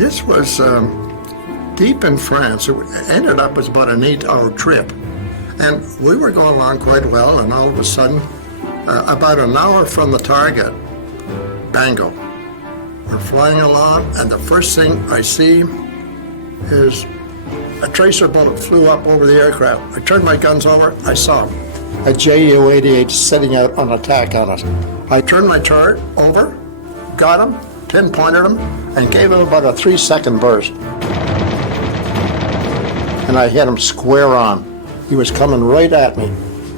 This was deep in France. It ended up as about an 8-hour trip. And we were going along quite well, and all of a sudden, about an hour from the target, bango. We're flying along, and the first thing I see is a tracer bullet flew up over the aircraft. I turned my guns over, I saw him. A Ju-88 sitting out on attack on us. I turned my turret over, got him, pinpointed him, and gave him about a 3-second burst. And I hit him square on. He was coming right at me,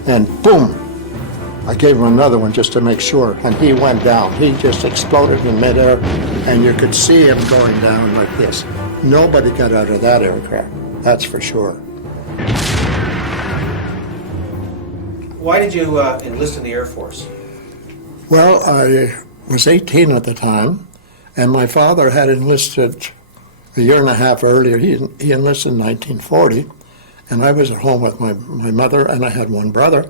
and boom! I gave him another one just to make sure, and he went down. He just exploded in midair, and you could see him going down like this. Nobody got out of that aircraft, that's for sure. Why did you enlist in the Air Force? Well, I was 18 at the time, and my father had enlisted a year and a half earlier. He enlisted in 1940, and I was at home with my mother, and I had one brother.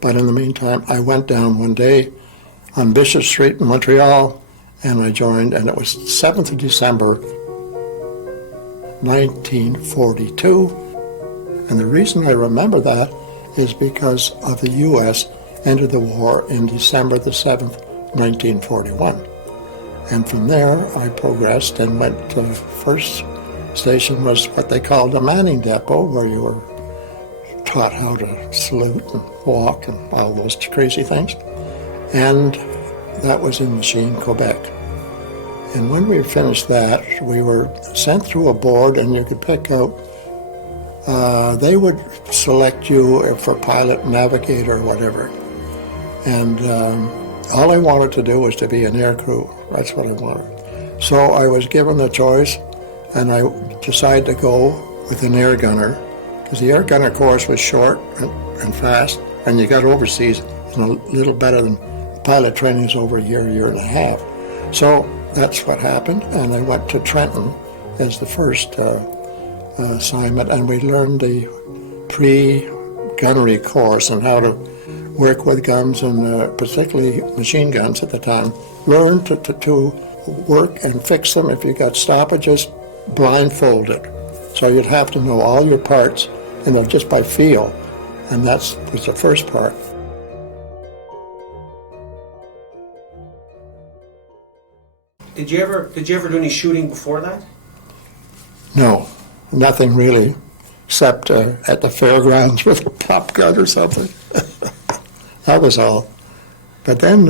But in the meantime, I went down one day on Bishop Street in Montreal, and I joined, and it was 7th of December, 1942. And the reason I remember that is because of the U.S. entered the war in December the 7th, 1941. And from there, I progressed and went to the first station was what they called a manning depot, where you were taught how to salute and walk and all those crazy things. And that was in Machine, Quebec. And when we finished that, we were sent through a board, and you could pick out, they would select you for pilot, navigator, or whatever. And all I wanted to do was to be an air crew. That's what I wanted. So I was given the choice, and I decided to go with an air gunner, because the air gunner course was short and fast, and you got overseas in a little better than pilot training is over a year and a half. So that's what happened, and I went to Trenton as the first assignment, and we learned the pre-gunnery course and how to work with guns, and particularly machine guns at the time. Learn to work and fix them if you got stoppages, blindfolded. So you'd have to know all your parts, just by feel, and that was the first part. Did you ever do any shooting before that? No, nothing really, except at the fairgrounds with a pop gun or something. That was all. But then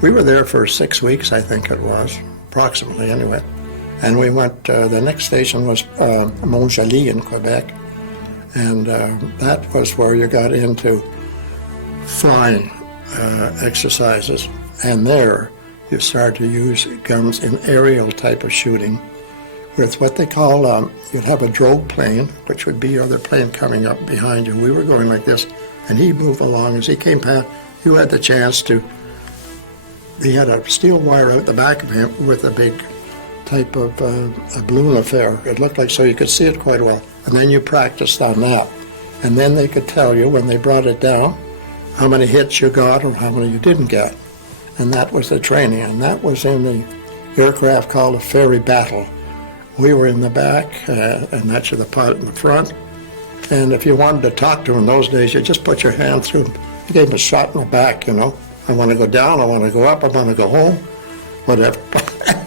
we were there for 6 weeks, I think it was, approximately anyway. And we went, the next station was Montjoly in Quebec. And that was where you got into flying exercises. And there you start to use guns in aerial type of shooting with what they call, you'd have a drogue plane, which would be your other plane coming up behind you. We were going like this, and he'd move along. As he came past, you had the chance to, he had a steel wire out the back of him with a big type of a balloon affair. It looked like, so you could see it quite well. And then you practiced on that. And then they could tell you, when they brought it down, how many hits you got or how many you didn't get. And that was the training. And that was in the aircraft called a ferry battle. We were in the back, and that's the pilot in the front. And if you wanted to talk to him in those days, you just put your hand through him. You gave him a shot in the back, I want to go down, I want to go up, I want to go home, whatever.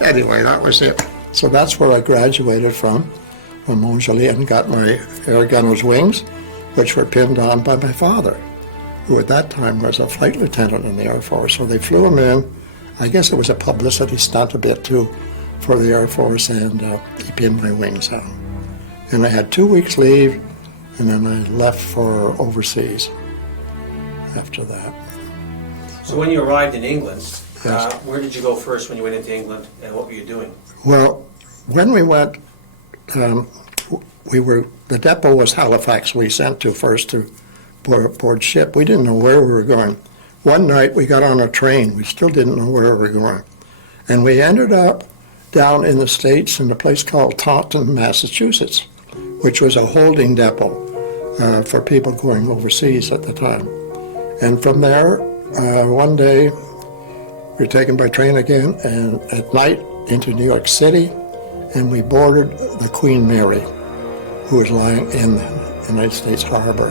Anyway, that was it. So that's where I graduated from Montjoly, and got my air gunner's wings, which were pinned on by my father, who at that time was a flight lieutenant in the Air Force. So they flew him in. I guess it was a publicity stunt a bit too for the Air Force, and he pinned my wings on. And I had 2 weeks leave, and then I left for overseas after that. So when you arrived in England, yes. Where did you go first when you went into England, and what were you doing? Well, when we went, the depot was Halifax. We sent to first to board ship. We didn't know where we were going. One night we got on a train. We still didn't know where we were going. And we ended up down in the States in a place called Taunton, Massachusetts, which was a holding depot for people going overseas at the time. And from there, one day, we were taken by train again, and at night into New York City, and we boarded the Queen Mary, who was lying in the United States Harbor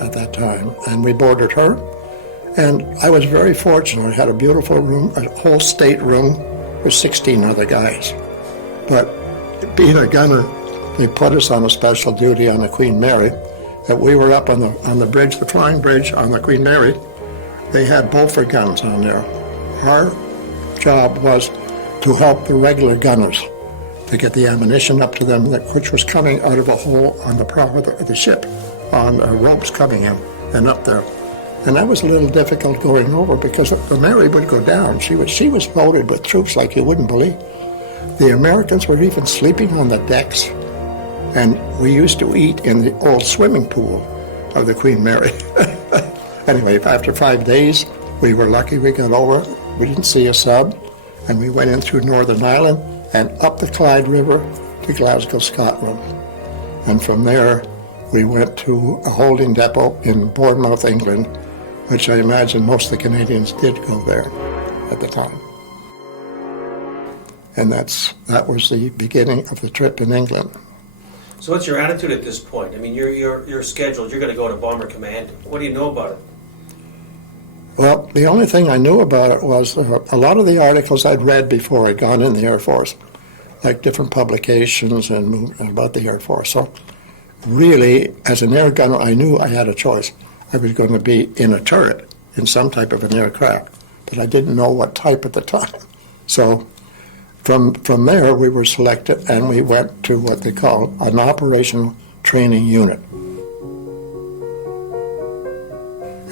at that time. And we boarded her, and I was very fortunate. I had a beautiful room, a whole stateroom with 16 other guys. But being a gunner, they put us on a special duty on the Queen Mary, that we were up on the bridge, the flying bridge on the Queen Mary. They had Beaufort guns on there. Our job was to help the regular gunners to get the ammunition up to them, which was coming out of a hole on the prow of the ship, on ropes coming in and up there. And that was a little difficult going over because the Mary would go down. She was loaded with troops like you wouldn't believe. The Americans were even sleeping on the decks, and we used to eat in the old swimming pool of the Queen Mary. Anyway, after 5 days, we were lucky we got over. We didn't see a sub, and we went in through Northern Ireland and up the Clyde River to Glasgow, Scotland. And from there, we went to a holding depot in Bournemouth, England, which I imagine most of the Canadians did go there at the time. And that was the beginning of the trip in England. So what's your attitude at this point? I mean, you're scheduled. You're going to go to Bomber Command. What do you know about it? Well, the only thing I knew about it was a lot of the articles I'd read before I'd gone in the Air Force, like different publications and about the Air Force. So really, as an air gunner, I knew I had a choice. I was going to be in a turret, in some type of an aircraft, but I didn't know what type at the time. So from there, we were selected, and we went to what they call an operational training unit.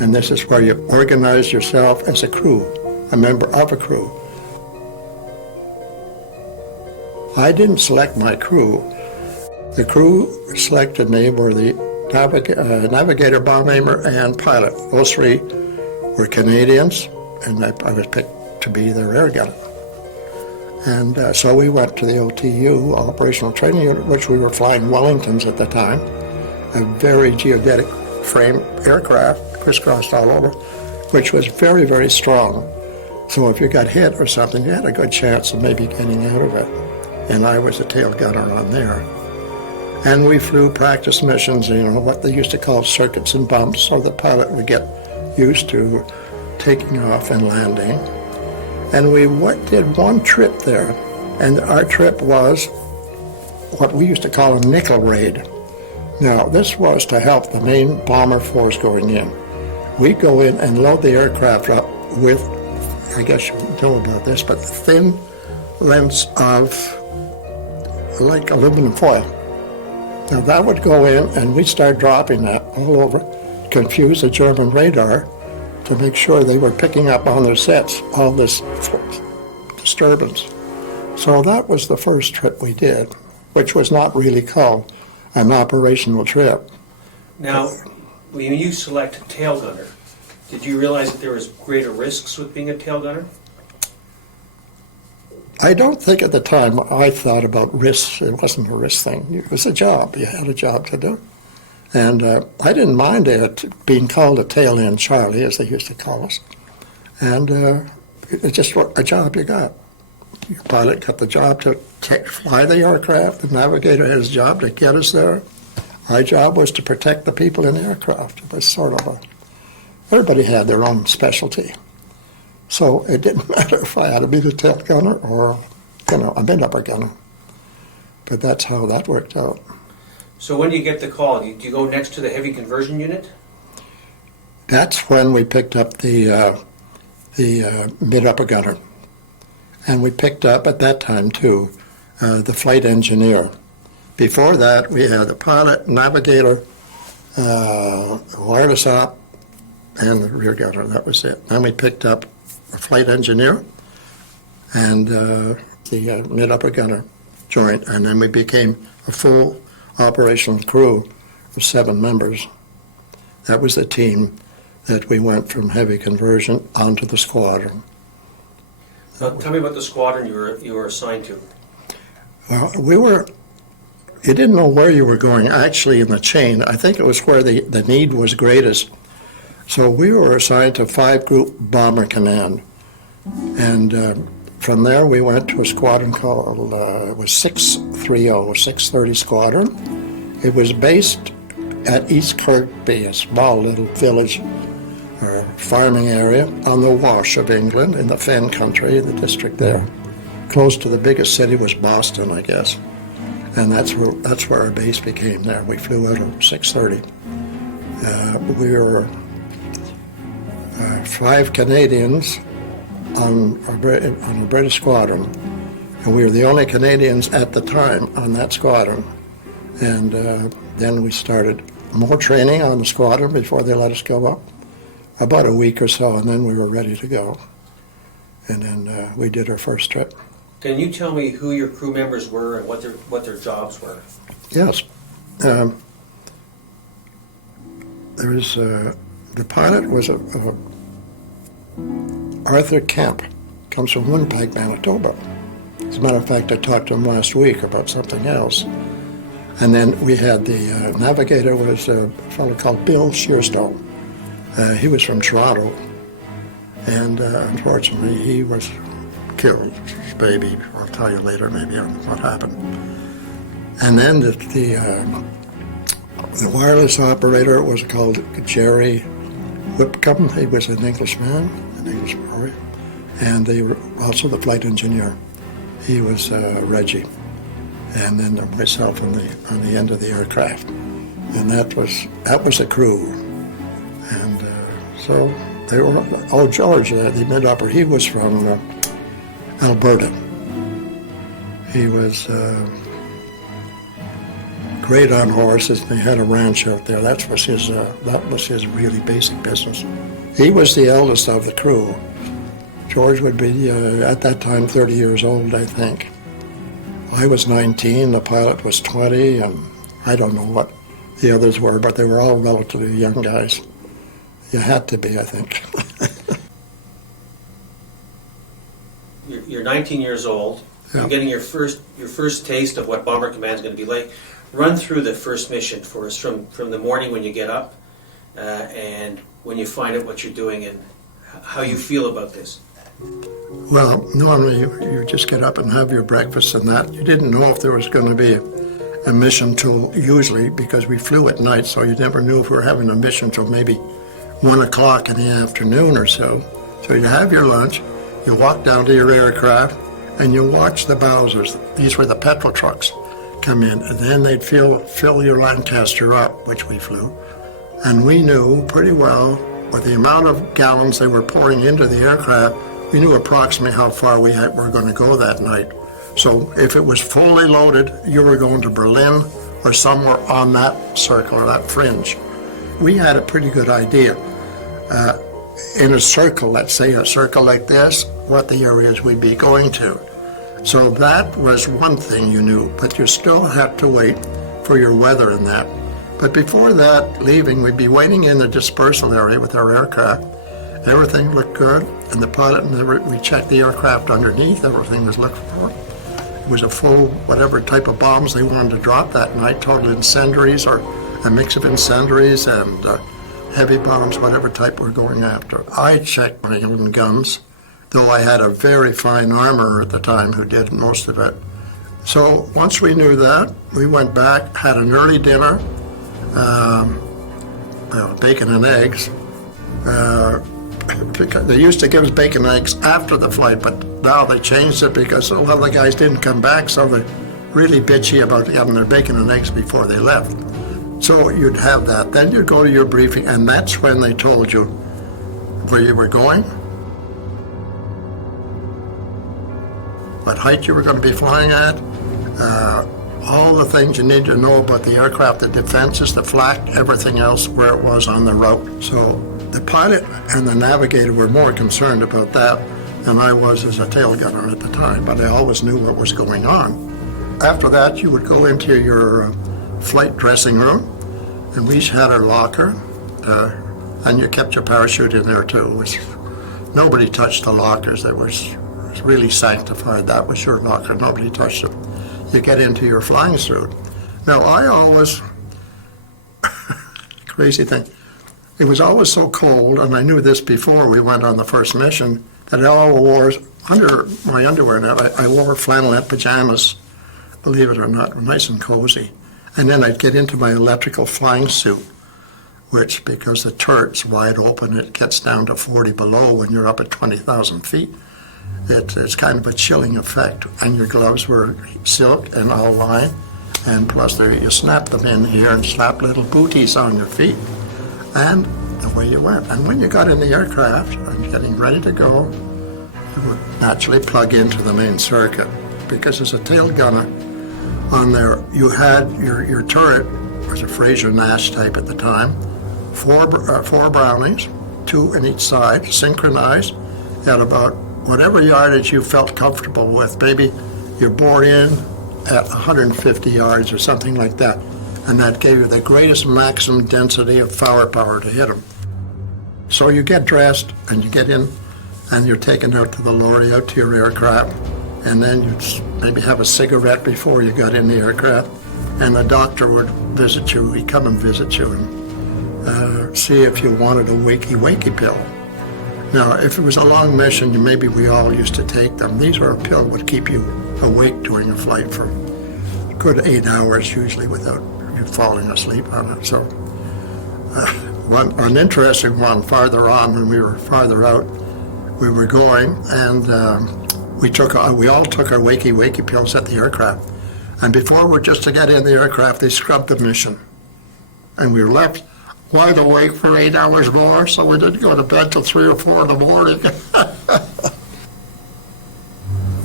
And this is where you organize yourself as a crew, a member of a crew. I didn't select my crew. The crew selected me were the navigator, bomb aimer, and pilot. Those three were Canadians, and I was picked to be their air gunner. And so we went to the OTU, Operational Training Unit, which we were flying Wellingtons at the time, a very geodetic frame aircraft, crisscrossed all over, which was very, very strong. So if you got hit or something, you had a good chance of maybe getting out of it. And I was a tail gunner on there. And we flew practice missions, what they used to call circuits and bumps, so the pilot would get used to taking off and landing. And we did one trip there, and our trip was what we used to call a nickel raid. Now, this was to help the main bomber force going in. We'd go in and load the aircraft up with, I guess you know about this, but thin lengths of like aluminum foil. Now that would go in, and we'd start dropping that all over, confuse the German radar to make sure they were picking up on their sets all this disturbance. So that was the first trip we did, which was not really called an operational trip. Now, when you select tail gunner, did you realize that there was greater risks with being a tail gunner? I don't think at the time I thought about risks. It wasn't a risk thing. It was a job. You had a job to do. And I didn't mind it being called a tail end Charlie, as they used to call us. And it's just a job you got. Your pilot got the job to fly the aircraft. The navigator had his job to get us there. My job was to protect the people in the aircraft. It was sort of everybody had their own specialty. So it didn't matter if I had to be the tail gunner or, a mid-upper gunner. But that's how that worked out. So when do you get the call? Do you go next to the heavy conversion unit? That's when we picked up the mid-upper gunner. And we picked up, at that time too, the flight engineer. Before that, we had the pilot, navigator, wireless op, and the rear gunner. That was it. Then we picked up a flight engineer and the mid-upper gunner joint, and then we became a full operational crew of 7 members. That was the team that we went from heavy conversion onto the squadron. Now, tell me about the squadron you were assigned to. Well, you didn't know where you were going actually in the chain. I think it was where the need was greatest. So we were assigned to 5 Group Bomber Command. And from there we went to a squadron called, it was 630 Squadron. It was based at East Kirkby, a small little village or farming area on the Wash of England in the Fen country, the district there. Close to the biggest city was Boston, I guess. And that's where our base became there. We flew out of 630. We were 5 Canadians on a British squadron, and we were the only Canadians at the time on that squadron. And then we started more training on the squadron before they let us go up, about a week or so, and then we were ready to go. And then we did our first trip. Can you tell me who your crew members were and what their jobs were? Yes. There was the pilot was Arthur Kemp, comes from Winnipeg, Manitoba. As a matter of fact, I talked to him last week about something else. And then we had the navigator was a fellow called Bill Shearstone. He was from Toronto, and unfortunately he was killed. Baby, I'll tell you later maybe on what happened. And then the wireless operator was called Jerry Whipcombe. He was an Englishman, an English boy, and also the flight engineer. He was Reggie, and then myself on the end of the aircraft, and that was a crew. And so they were. Oh, George, the mid-upper, he was from Alberta. He was great on horses, and he had a ranch out there. That was his really basic business. He was the eldest of the crew. George would be, at that time, 30 years old, I think. I was 19, the pilot was 20, and I don't know what the others were, but they were all relatively young guys. You had to be, I think. You're 19 years old. Yeah. You're getting your first taste of what Bomber Command is going to be like. Run through the first mission for us from the morning when you get up and when you find out what you're doing and how you feel about this. Well, normally you just get up and have your breakfast and that. You didn't know if there was going to be a mission till usually, because we flew at night, so you never knew if we were having a mission till maybe 1 o'clock in the afternoon or so. So you have your lunch, you walk down to your aircraft, and you watch the Bowsers. These were the petrol trucks come in, and then they'd fill your Lancaster up, which we flew. And we knew pretty well, with the amount of gallons they were pouring into the aircraft, we knew approximately how far we were going to go that night. So if it was fully loaded, you were going to Berlin or somewhere on that circle or that fringe. We had a pretty good idea. In a circle, let's say a circle like this, what the areas we'd be going to. So that was one thing you knew, but you still had to wait for your weather and that. But before that, leaving, we'd be waiting in the dispersal area with our aircraft. Everything looked good, and the pilot we checked the aircraft underneath. Everything was looked for. It was a full whatever type of bombs they wanted to drop that night, total incendiaries or a mix of incendiaries and heavy bombs, whatever type we're going after. I checked my own guns, though I had a very fine armorer at the time who did most of it. So once we knew that, we went back, had an early dinner, bacon and eggs. They used to give us bacon and eggs after the flight, but now they changed it because a lot of the guys didn't come back, so they're really bitchy about having their bacon and eggs before they left. So you'd have that. Then you'd go to your briefing, and that's when they told you where you were going, what height you were going to be flying at, all the things you need to know about the aircraft, the defenses, the flak, everything else, where it was on the route. So the pilot and the navigator were more concerned about that than I was as a tail gunner at the time, but I always knew what was going on. After that, you would go into your flight dressing room, and we each had our locker, and you kept your parachute in there too. Nobody touched the lockers. It was really sanctified. That was your locker. Nobody touched it. You get into your flying suit. Now, I always, crazy thing, it was always so cold, and I knew this before we went on the first mission, that I all wore, under my underwear now, I wore flannelette pajamas, believe it or not, nice and cozy. And then I'd get into my electrical flying suit, which, because the turret's wide open, it gets down to 40 below when you're up at 20,000 feet. It's kind of a chilling effect. And your gloves were silk and all lined, and plus you snap them in here and slap little booties on your feet. And away you went. And when you got in the aircraft and getting ready to go, you would naturally plug into the main circuit, because as a tail gunner on there, you had your turret was a Fraser-Nash type at the time, four Brownings, 2 in each side, synchronized at about whatever yardage you felt comfortable with. Maybe you bore in at 150 yards or something like that, and that gave you the greatest maximum density of firepower to hit them. So you get dressed and you get in, and you're taken out to the lorry, out to your aircraft, and then you'd maybe have a cigarette before you got in the aircraft, and the doctor would visit you. He'd come and visit you and see if you wanted a wakey pill. Now, if it was a long mission, maybe we all used to take them. These were a pill that would keep you awake during a flight for a good 8 hours, usually, without you falling asleep on it. So, an interesting one farther on, when we were farther out, we were going, and we all took our wakey pills at the aircraft. And before we're just to get in the aircraft, they scrubbed the mission. And we were left wide awake for 8 hours more, so we didn't go to bed till 3 or 4 in the morning.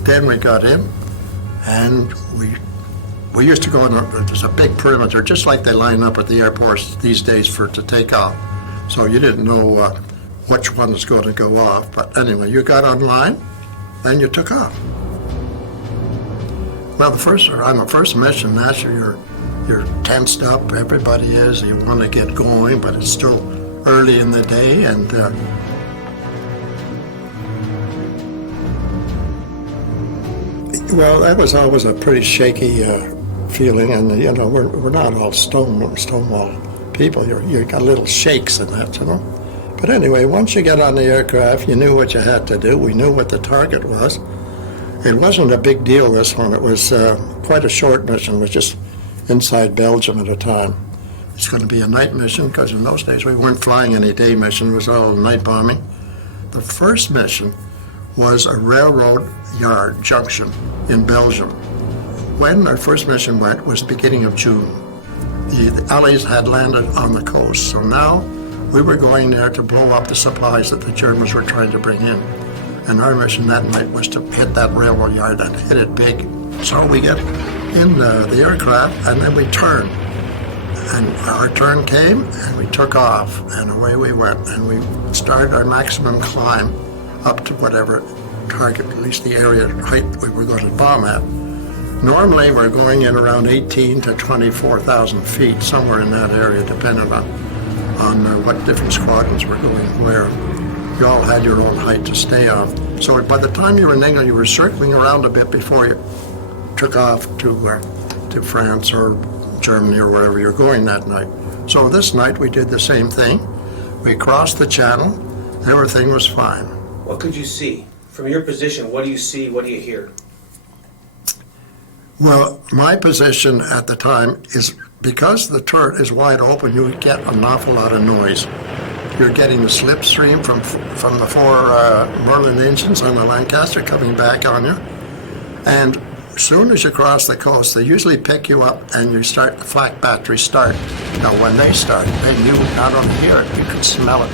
Then we got in, and we used to go in, there's a big perimeter, just like they line up at the airports these days to take off. So you didn't know which one was going to go off. But anyway, you got online, and you took off. Well, on the first mission, naturally, you're tensed up, everybody is, you want to get going, but it's still early in the day, and well, that was always a pretty shaky feeling, and we're not all stonewall people. You got little shakes in that, But anyway, once you get on the aircraft, you knew what you had to do. We knew what the target was. It wasn't a big deal, this one. It was quite a short mission. It was just inside Belgium at a time. It's going to be a night mission, because in those days we weren't flying any day mission. It was all night bombing. The first mission was a railroad yard junction in Belgium. When our first mission went was the beginning of June. The Allies had landed on the coast, so now we were going there to blow up the supplies that the Germans were trying to bring in. And our mission that night was to hit that railroad yard and hit it big. So we get in the aircraft, and then we turn. And our turn came, and we took off, and away we went. And we started our maximum climb up to whatever target, at least the area height we were going to bomb at. Normally, we're going in around 18 to 24,000 feet, somewhere in that area, depending on what different squadrons were going where. You all had your own height to stay on. So by the time you were in England, you were circling around a bit before you took off to France or Germany or wherever you're going that night. So this night we did the same thing. We crossed the channel. Everything was fine. What could you see? From your position, what do you see? What do you hear? Well, my position at the time is, because the turret is wide open, you get an awful lot of noise. You're getting the slipstream from the 4 Merlin engines on the Lancaster coming back on you. And as soon as you cross the coast, they usually pick you up and you start, the flak batteries start. Now when they start, then you not only hear it, you can smell it.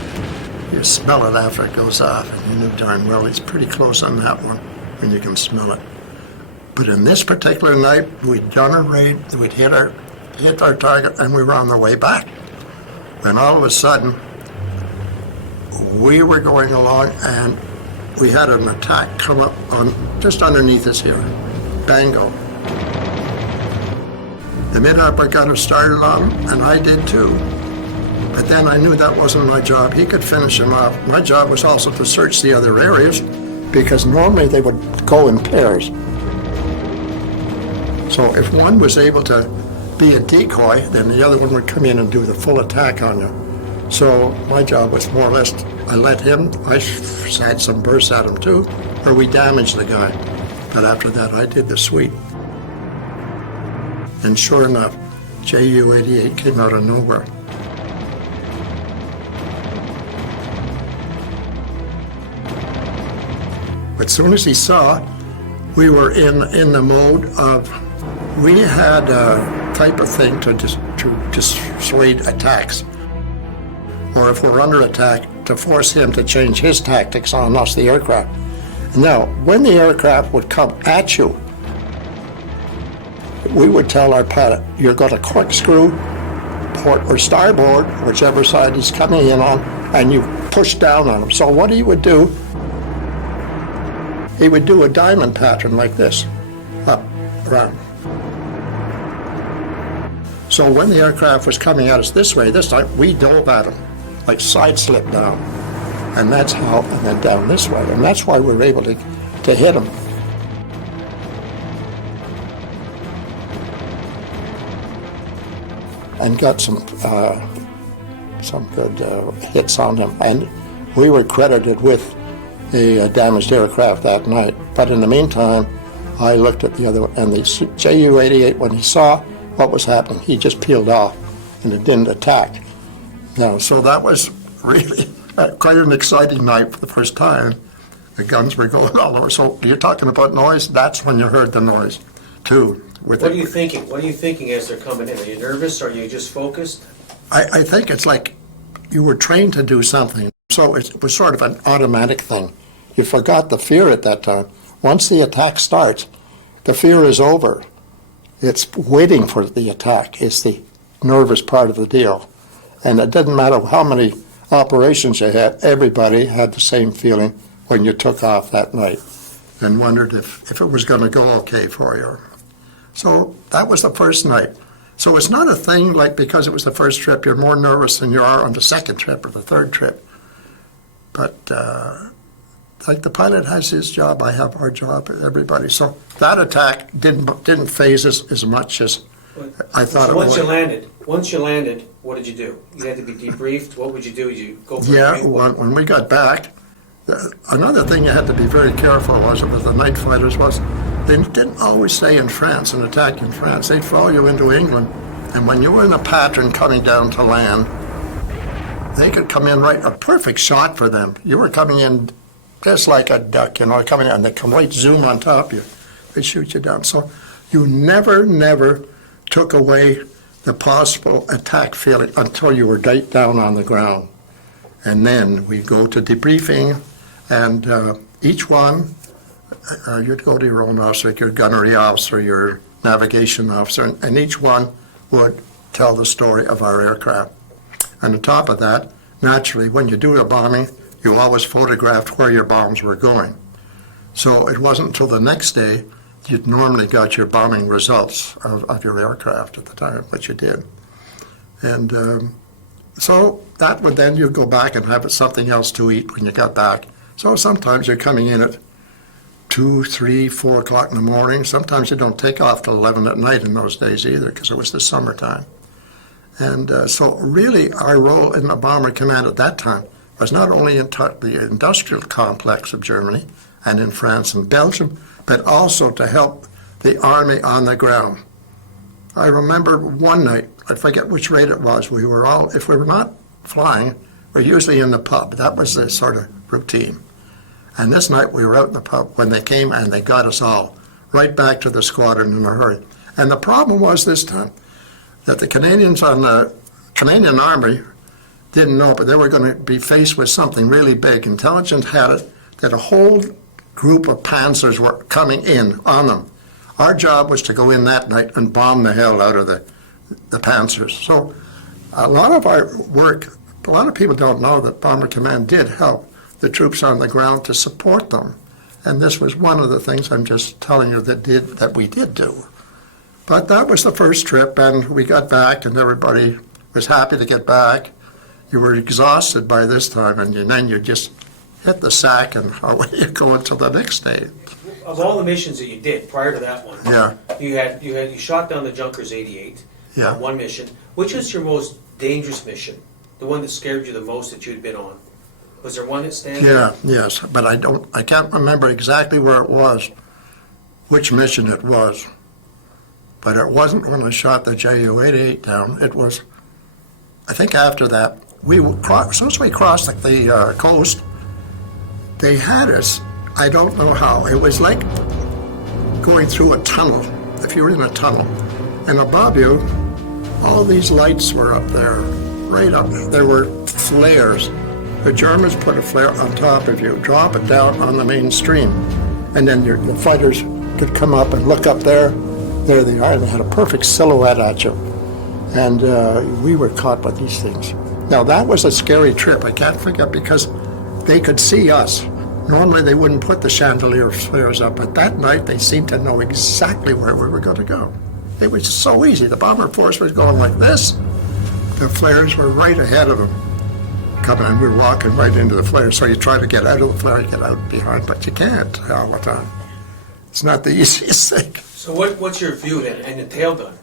You smell it after it goes off, and you knew darn well it's pretty close on that one when you can smell it. But in this particular night, we'd done a raid, we'd hit our target, and we were on the way back. When all of a sudden, we were going along, and we had an attack come up on just underneath us here. Bango. The mid-upper gunner started on him, and I did too. But then I knew that wasn't my job. He could finish him off. My job was also to search the other areas, because normally they would go in pairs. So if one was able to be a decoy, then the other one would come in and do the full attack on you. So my job was more or less I let him, I had some bursts at him too, or we damaged the guy. But after that, I did the sweep. And sure enough, Ju-88 came out of nowhere. But as soon as he saw, we were in the mode of, we had a type of thing to dissuade attacks. Or if we're under attack, to force him to change his tactics on us, the aircraft. Now, when the aircraft would come at you, we would tell our pilot, you're going to corkscrew port or starboard, whichever side he's coming in on, and you push down on him. So what he would do a diamond pattern like this, up, around. So when the aircraft was coming at us this way, this time, we dove at him, like side slip down. And that's how, and then down this way. And that's why we were able to hit him. And got some good hits on him. And we were credited with a damaged aircraft that night. But in the meantime, I looked at the other one, and the Ju-88, when he saw what was happening, he just peeled off, and it didn't attack. Now, so that was really quite an exciting night for the first time. The guns were going all over. So you're talking about noise? That's when you heard the noise, too. What are you thinking? What are you thinking as they're coming in? Are you nervous? Are you just focused? I think it's like you were trained to do something. So it was sort of an automatic thing. You forgot the fear at that time. Once the attack starts, the fear is over. It's waiting for the attack. It's the nervous part of the deal. And it didn't matter how many operations you had, everybody had the same feeling when you took off that night and wondered if it was going to go okay for you. So that was the first night. So it's not a thing like because it was the first trip, you're more nervous than you are on the second trip or the third trip. But like the pilot has his job, I have our job, everybody. So that attack didn't phase us as much as I thought so it would. Once you landed, what did you do? You had to be debriefed. What would you do? Did you go for Yeah, when we got back, another thing you had to be very careful was with the night fighters was they didn't always stay in France and attack in France. They'd follow you into England, and when you were in a pattern coming down to land, they could come in right, a perfect shot for them. You were coming in just like a duck, coming in, and they come right zoom on top of you. They shoot you down. So you never took away the possible attack feeling until you were down on the ground. And then we go to debriefing, and each one, you'd go to your own officer, your gunnery officer, your navigation officer, and each one would tell the story of our aircraft. And on top of that, naturally, when you do a bombing, you always photographed where your bombs were going. So it wasn't until the next day you'd normally got your bombing results of your aircraft at the time, which you did. And so that would then you'd go back and have something else to eat when you got back. So sometimes you're coming in at 2, 3, 4 o'clock in the morning. Sometimes you don't take off till 11 at night in those days either, because it was the summertime. And so really our role in the Bomber Command at that time was not only in the industrial complex of Germany and in France and Belgium, but also to help the army on the ground. I remember one night, I forget which raid it was, we were all, if we were not flying, we're usually in the pub. That was the sort of routine. And this night we were out in the pub when they came and they got us all right back to the squadron in a hurry. And the problem was this time that the Canadians on the Canadian Army didn't know, but they were going to be faced with something really big. Intelligence had it that a whole group of panzers were coming in on them. Our job was to go in that night and bomb the hell out of the panzers. So a lot of our work, a lot of people don't know that Bomber Command did help the troops on the ground to support them. And this was one of the things I'm just telling you that we did do. But that was the first trip, and we got back, and everybody was happy to get back. You were exhausted by this time, and then you just hit the sack, and away you go until the next day. Of all the missions that you did prior to that one, Yeah. you shot down the Junkers 88 Yeah. on one mission. Which was your most dangerous mission? The one that scared you the most that you'd been on? Was there one at Stanley? Yeah, yes, but I can't remember exactly where it was, which mission it was. But it wasn't when I shot the Ju-88 down. It was, I think after that, as soon as we crossed the coast, they had us, I don't know how, it was like going through a tunnel, if you were in a tunnel. And above you, all these lights were up there, right up. There were flares. The Germans put a flare on top of you, drop it down on the main stream, and then the fighters could come up and look up there. There they are. They had a perfect silhouette at you. And we were caught by these things. Now, that was a scary trip. I can't forget, because they could see us. Normally, they wouldn't put the chandelier flares up, but that night, they seemed to know exactly where we were going to go. It was so easy. The bomber force was going like this. The flares were right ahead of them. Coming, and we were walking right into the flare. So you try to get out of the flare, you get out behind, but you can't all the time. It's not the easiest thing. So what's your view then, and the tail gun?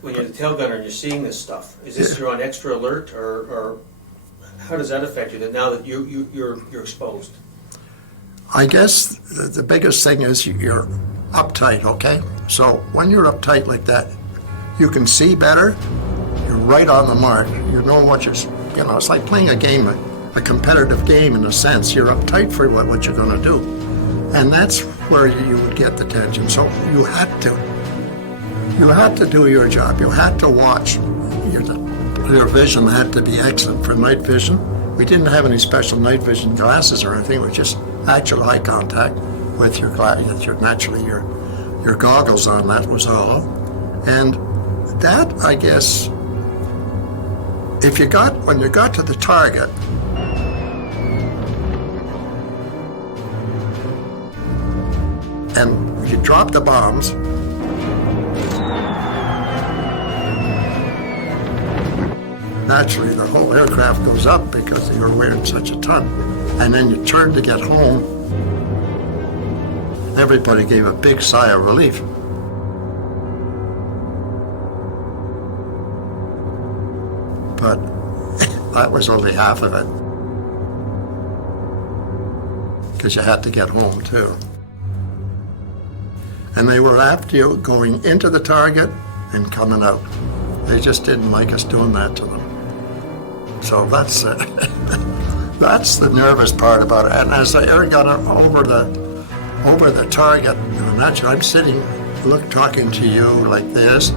When you're the tail gunner and you're seeing this stuff, is this you're on extra alert, or how does that affect you now that you're exposed? I guess the biggest thing is you're uptight, okay? So when you're uptight like that, you can see better, you're right on the mark, you know what it's like playing a game, a competitive game in a sense. You're uptight for what you're going to do. And that's where you would get the tension. So you had to do your job. You had to watch. Your vision had to be excellent for night vision. We didn't have any special night vision glasses or anything. It was just actual eye contact with your goggles on. That was all. And that, I guess, when you got to the target, and you drop the bombs, naturally the whole aircraft goes up because you're weighing such a ton. And then you turn to get home, everybody gave a big sigh of relief. But that was only half of it, because you had to get home too. And they were after you going into the target and coming out. They just didn't like us doing that to them. So that's that's the nervous part about it. And as the air gunner over the target, naturally I'm sitting, talking to you like this,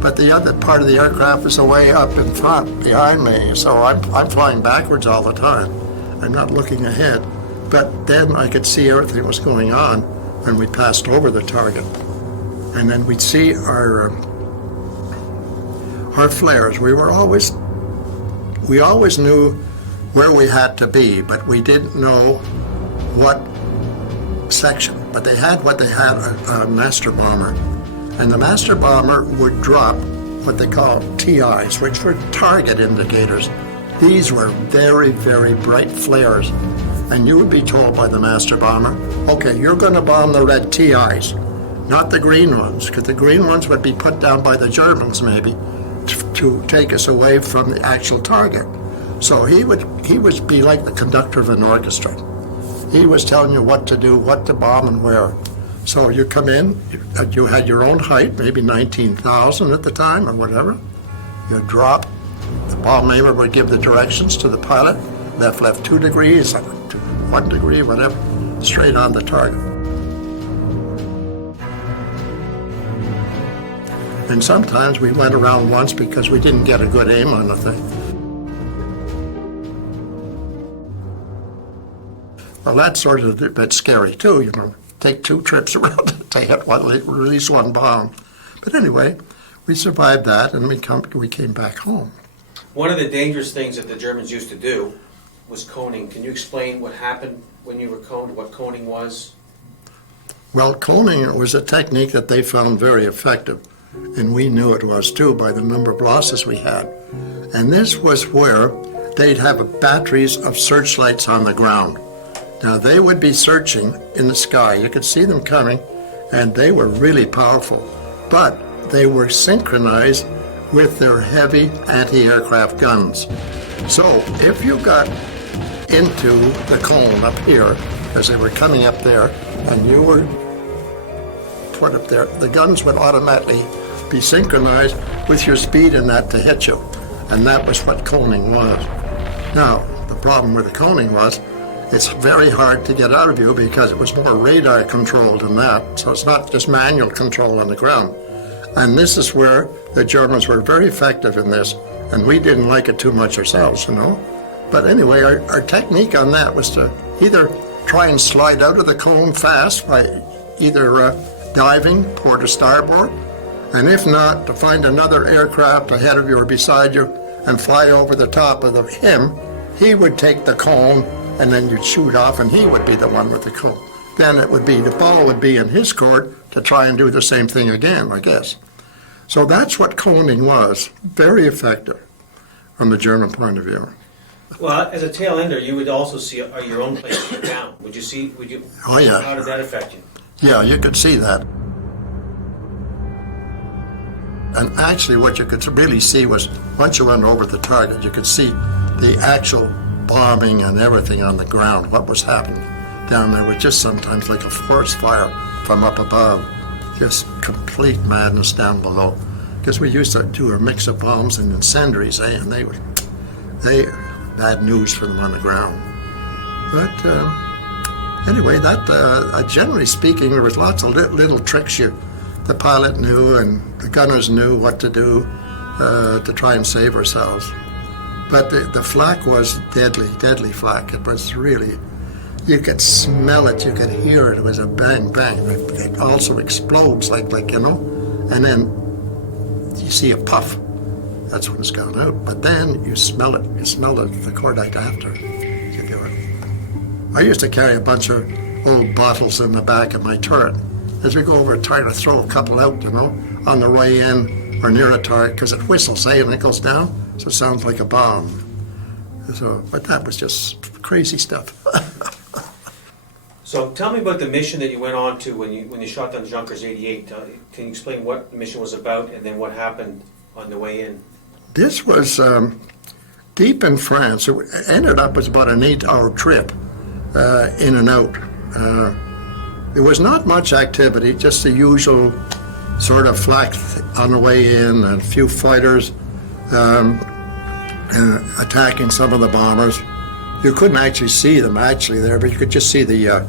but the other part of the aircraft is away up in front behind me. So I'm flying backwards all the time. I'm not looking ahead. But then I could see everything that was going on when we passed over the target. And then we'd see our flares. We always knew where we had to be, but we didn't know what section. But they had a master bomber, and the master bomber would drop what they call TIs, which were target indicators. These were very, very bright flares. And you would be told by the master bomber, okay, you're going to bomb the red TIs, not the green ones, because the green ones would be put down by the Germans maybe to take us away from the actual target. So he would be like the conductor of an orchestra. He was telling you what to do, what to bomb, and where. So you come in, you had your own height, maybe 19,000 at the time or whatever. You drop, the bomb aimer would give the directions to the pilot, left 2 degrees, 1 degree, whatever, straight on the target. And sometimes we went around once because we didn't get a good aim on the thing. Well, that's sort of a bit scary too, take 2 trips around to hit release 1 bomb. But anyway, we survived that and we came back home. One of the dangerous things that the Germans used to do was coning. Can you explain what happened when you were coned, what coning was? Well, coning was a technique that they found very effective, and we knew it was too by the number of losses we had. And this was where they'd have batteries of searchlights on the ground. Now they would be searching in the sky. You could see them coming, and they were really powerful, but they were synchronized with their heavy anti-aircraft guns. So if you got into the cone up here as they were coming up there, and you were put up there, the guns would automatically be synchronized with your speed in that to hit you. And that was what coning was. Now, the problem with the coning was it's very hard to get out of you because it was more radar controlled than that. So it's not just manual control on the ground. And this is where the Germans were very effective in this. And we didn't like it too much ourselves, you know. But anyway, our technique on that was to either try and slide out of the cone fast by either diving port or starboard, and if not, to find another aircraft ahead of you or beside you and fly over the top of him. He would take the cone, and then you'd shoot off, and he would be the one with the cone. Then it would be, the ball would be in his court to try and do the same thing again, I guess. So that's what coning was. Very effective from the German point of view. Well, as a tail ender, you would also see your own plane down. Would you? Oh, yeah. How did that affect you? Yeah, you could see that. And actually what you could really see was, once you went over the target, you could see the actual bombing and everything on the ground, what was happening. Down there was just sometimes like a forest fire from up above. Just complete madness down below. Because we used to do a mix of bombs and incendiaries, and they bad news for them on the ground. But anyway, that generally speaking, there was lots of little tricks the pilot knew and the gunners knew what to do to try and save ourselves. But the flak was deadly flak. It was really, you could smell it, you could hear it. It was a bang, bang. It also explodes like you know, and then you see a puff. That's when it's gone out. But then you smell it. You smell the cordite after you do it. I used to carry a bunch of old bottles in the back of my turret. As we go over, try to throw a couple out, you know, on the way in or near a target, because it whistles, and it goes down, so it sounds like a bomb. So, but that was just crazy stuff. So tell me about the mission that you went on to when you shot down the Junkers 88. Can you explain what the mission was about and then what happened on the way in? This was deep in France. It ended up as about an 8-hour trip in and out. There was not much activity, just the usual sort of flak on the way in, and a few fighters attacking some of the bombers. You couldn't actually see them there, but you could just see the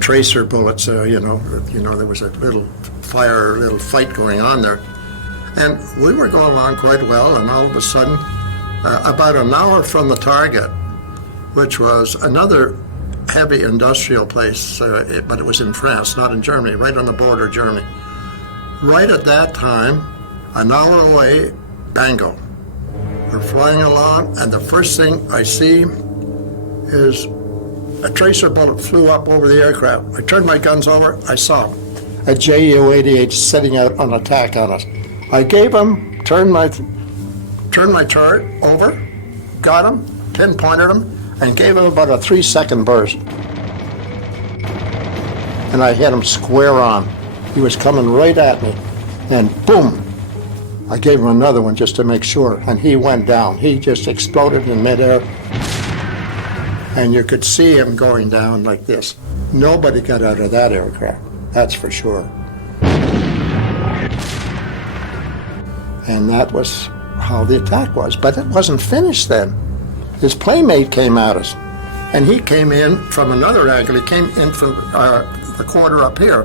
tracer bullets. You know, there was a little fight going on there, and we were going along quite well. And all of a sudden, about an hour from the target, which was another heavy industrial place, but it was in France, not in Germany, right on the border of Germany. Right at that time, an hour away, bango. We're flying along, and the first thing I see is a tracer bullet flew up over the aircraft. I turned my guns over, I saw a Ju-88 setting out on attack on us. I gave him, turned my turret over, got him, pinpointed him, and gave him about a 3-second burst. And I hit him square on. He was coming right at me. And boom! I gave him another one just to make sure, and he went down. He just exploded in midair. And you could see him going down like this. Nobody got out of that aircraft, that's for sure. And that was how the attack was. But it wasn't finished then. His playmate came at us, and he came in from another angle. He came in from the quarter up here.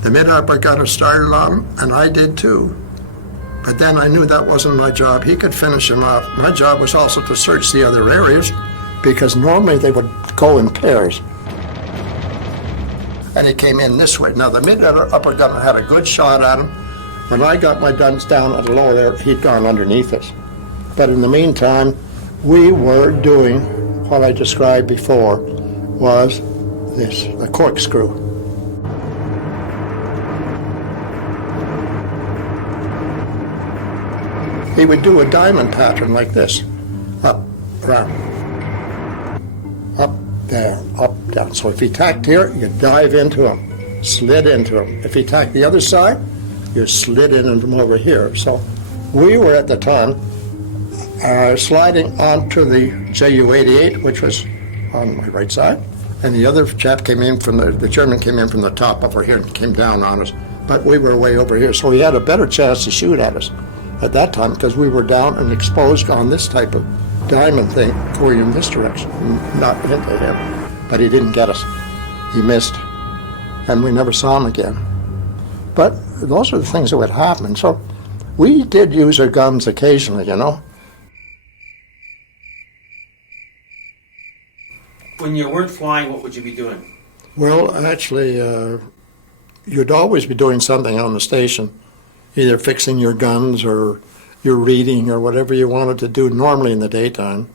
The mid-upper gunner started on him, and I did too. But then I knew that wasn't my job. He could finish him off. My job was also to search the other areas, because normally they would go in pairs. And he came in this way. Now the mid-upper gunner had a good shot at him. When I got my guns down at the lower there, he'd gone underneath us. But in the meantime, we were doing what I described before, was this, the corkscrew. He would do a diamond pattern like this, up, around, up, down, up, down. So if he tacked here, you dive into him, slid into him. If he tacked the other side, you slid in from over here. So we were at the time sliding onto the Ju-88, which was on my right side, and the other chap came in from the German came in from the top over here and came down on us. But we were way over here, so he had a better chance to shoot at us at that time because we were down and exposed on this type of diamond thing going in this direction, not into him. But he didn't get us. He missed, and we never saw him again. But those are the things that would happen. So we did use our guns occasionally, you know. When you weren't flying, what would you be doing? Well, actually, you'd always be doing something on the station, either fixing your guns or your reading or whatever you wanted to do normally in the daytime.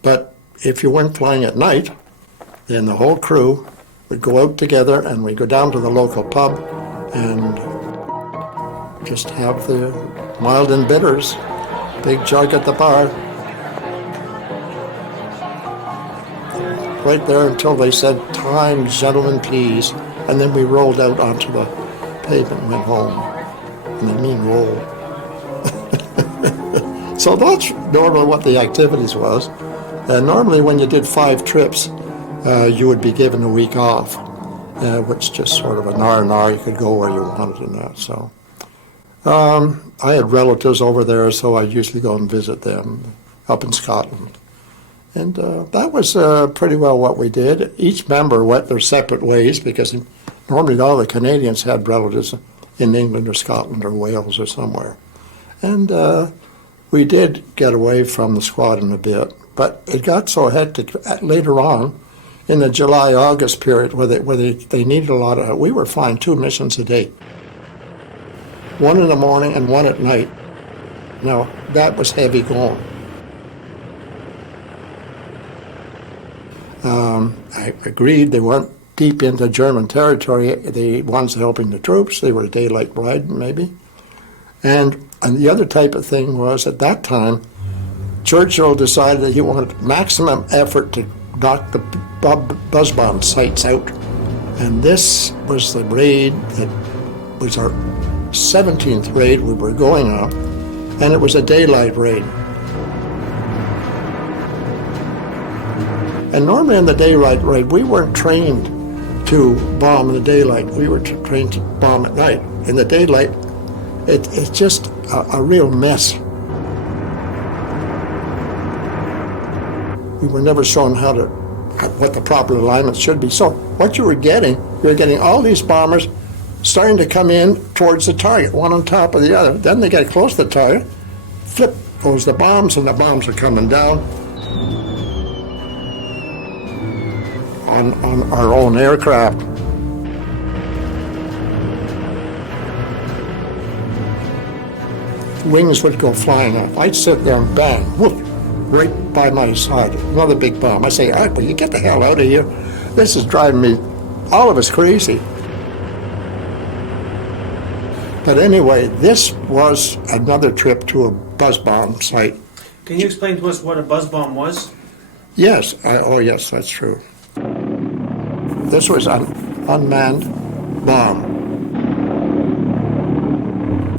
But if you weren't flying at night, then the whole crew would go out together and we'd go down to the local pub and just have the mild and bitters, big jug at the bar. Right there until they said, "Time, gentlemen, please." And then we rolled out onto the pavement and went home. And I mean roll. So that's normally what the activities was. Normally when you did 5 trips, you would be given a week off, which just sort of an R&R. You could go where you wanted and that. So I had relatives over there, so I'd usually go and visit them up in Scotland. And that was pretty well what we did. Each member went their separate ways because normally all the Canadians had relatives in England or Scotland or Wales or somewhere. And we did get away from the squadron a bit, but it got so hectic later on in the July-August period where they needed a lot of, we were flying 2 missions a day. 1 in the morning and 1 at night. Now, that was heavy going. I agreed they weren't deep into German territory, the ones helping the troops. They were a daylight ride, maybe. And the other type of thing was, at that time, Churchill decided that he wanted maximum effort to knock the buzz bomb sites out. And this was the raid that was our 17th raid we were going on, and it was a daylight raid. And normally in the daylight raid, we weren't trained to bomb in the daylight. We were trained to bomb at night. In the daylight, it's just a real mess. We were never shown what the proper alignment should be. So what you were getting all these bombers starting to come in towards the target, one on top of the other. Then they get close to the target, flip goes the bombs, and the bombs are coming down on our own aircraft. Wings would go flying off. I'd sit there and bang, whoop, right by my side, another big bomb. I say, "All right, will you get the hell out of here? This is driving me, all of us crazy." But anyway, this was another trip to a buzz bomb site. Can you explain to us what a buzz bomb was? Yes, yes, that's true. This was an unmanned bomb.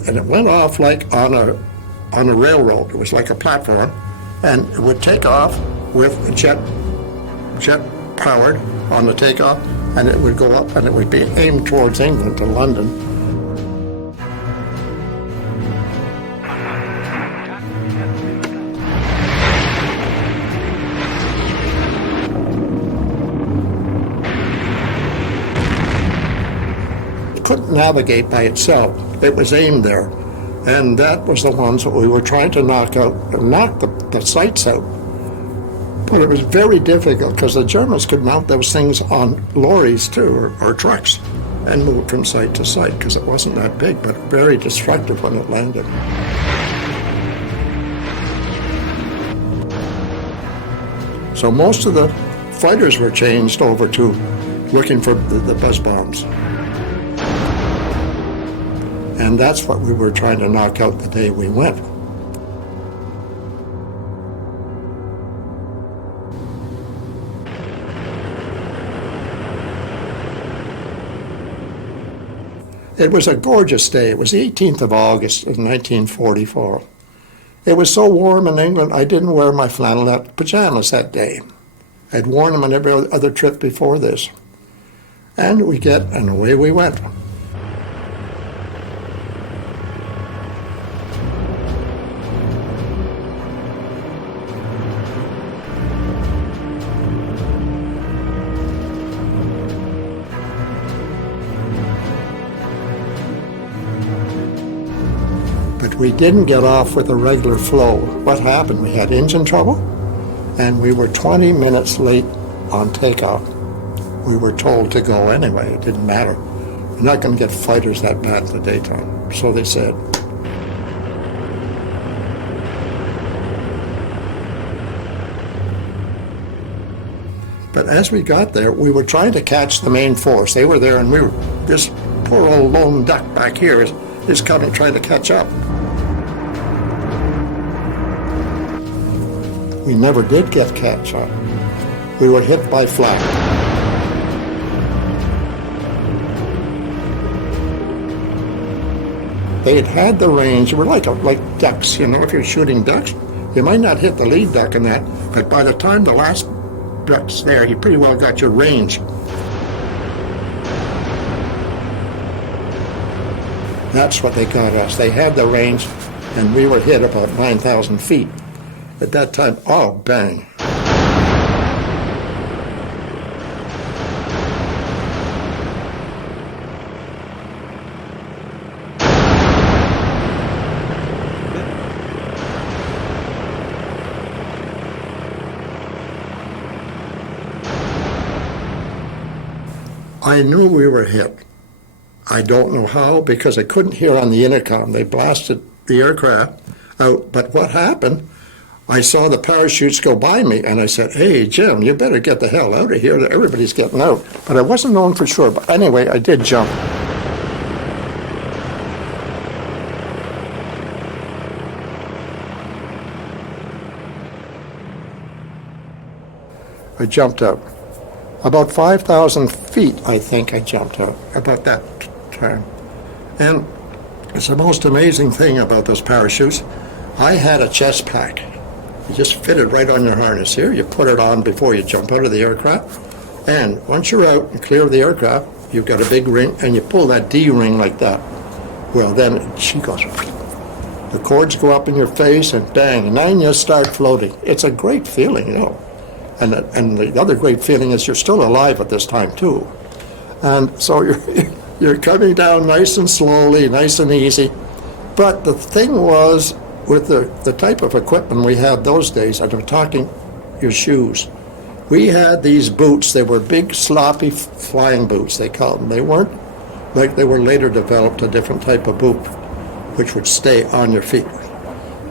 And it went off like on a railroad. It was like a platform. And it would take off with a jet powered on the takeoff, and it would go up and it would be aimed towards England, to London. Couldn't navigate by itself. It was aimed there, and that was the ones that we were trying to knock the sights out. But it was very difficult because the Germans could mount those things on lorries too, or trucks, and move from site to site because it wasn't that big, but very destructive when it landed. So most of the fighters were changed over to looking for the buzz bombs. And that's what we were trying to knock out the day we went. It was a gorgeous day. It was the 18th of August in 1944. It was so warm in England, I didn't wear my flannelette pajamas that day. I'd worn them on every other trip before this. And and away we went. But we didn't get off with a regular flow. What happened? We had engine trouble, and we were 20 minutes late on takeoff. We were told to go anyway. It didn't matter. We're not going to get fighters that bad in the daytime. So they said. But as we got there, we were trying to catch the main force. They were there, and this poor old lone duck back here is coming, trying to catch up. We never did get catch up. We were hit by flak. They had the range. We're like ducks, you know. If you're shooting ducks, you might not hit the lead duck in that, but by the time the last duck's there, you pretty well got your range. That's what they got us. They had the range, and we were hit about 9,000 feet. At that time, oh, bang. I knew we were hit. I don't know how, because I couldn't hear on the intercom. They blasted the aircraft out. But what happened, I saw the parachutes go by me, and I said, hey, Jim, you better get the hell out of here. Everybody's getting out. But I wasn't known for sure. But anyway, I did jump. I jumped out. About 5,000 feet, I think I jumped out, about that time. And it's the most amazing thing about those parachutes. I had a chest pack. You just fit it right on your harness here. You put it on before you jump out of the aircraft. And once you're out and clear of the aircraft, you've got a big ring, and you pull that D ring like that. Well, then she goes, the cords go up in your face, and bang, and then you start floating. It's a great feeling, you know. And the other great feeling is you're still alive at this time, too. And so you're coming down nice and slowly, nice and easy. But the thing was, with the type of equipment we had those days, and I'm talking your shoes, we had these boots. They were big, sloppy flying boots, they called them. They weren't like they were later developed, a different type of boot, which would stay on your feet.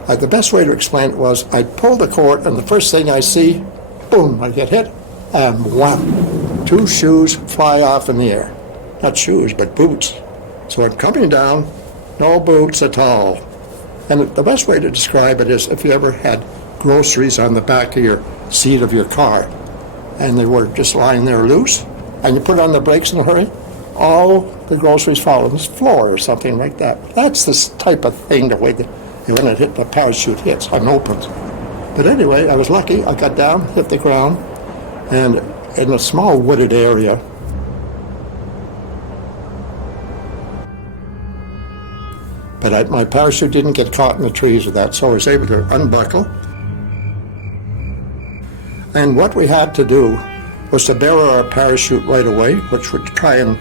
The best way to explain it was, I'd pull the cord, and the first thing I see, boom, I get hit, and wham, 2 shoes fly off in the air. Not shoes, but boots. So I'm coming down, no boots at all. And the best way to describe it is if you ever had groceries on the back of your seat of your car, and they were just lying there loose, and you put on the brakes in a hurry, all the groceries fall on the floor or something like that. That's this type of thing, the way when it hit, the parachute hits, unopens. But anyway, I was lucky. I got down, hit the ground, and in a small wooded area. But my parachute didn't get caught in the trees with that, so I was able to unbuckle. And what we had to do was to bury our parachute right away, which would try and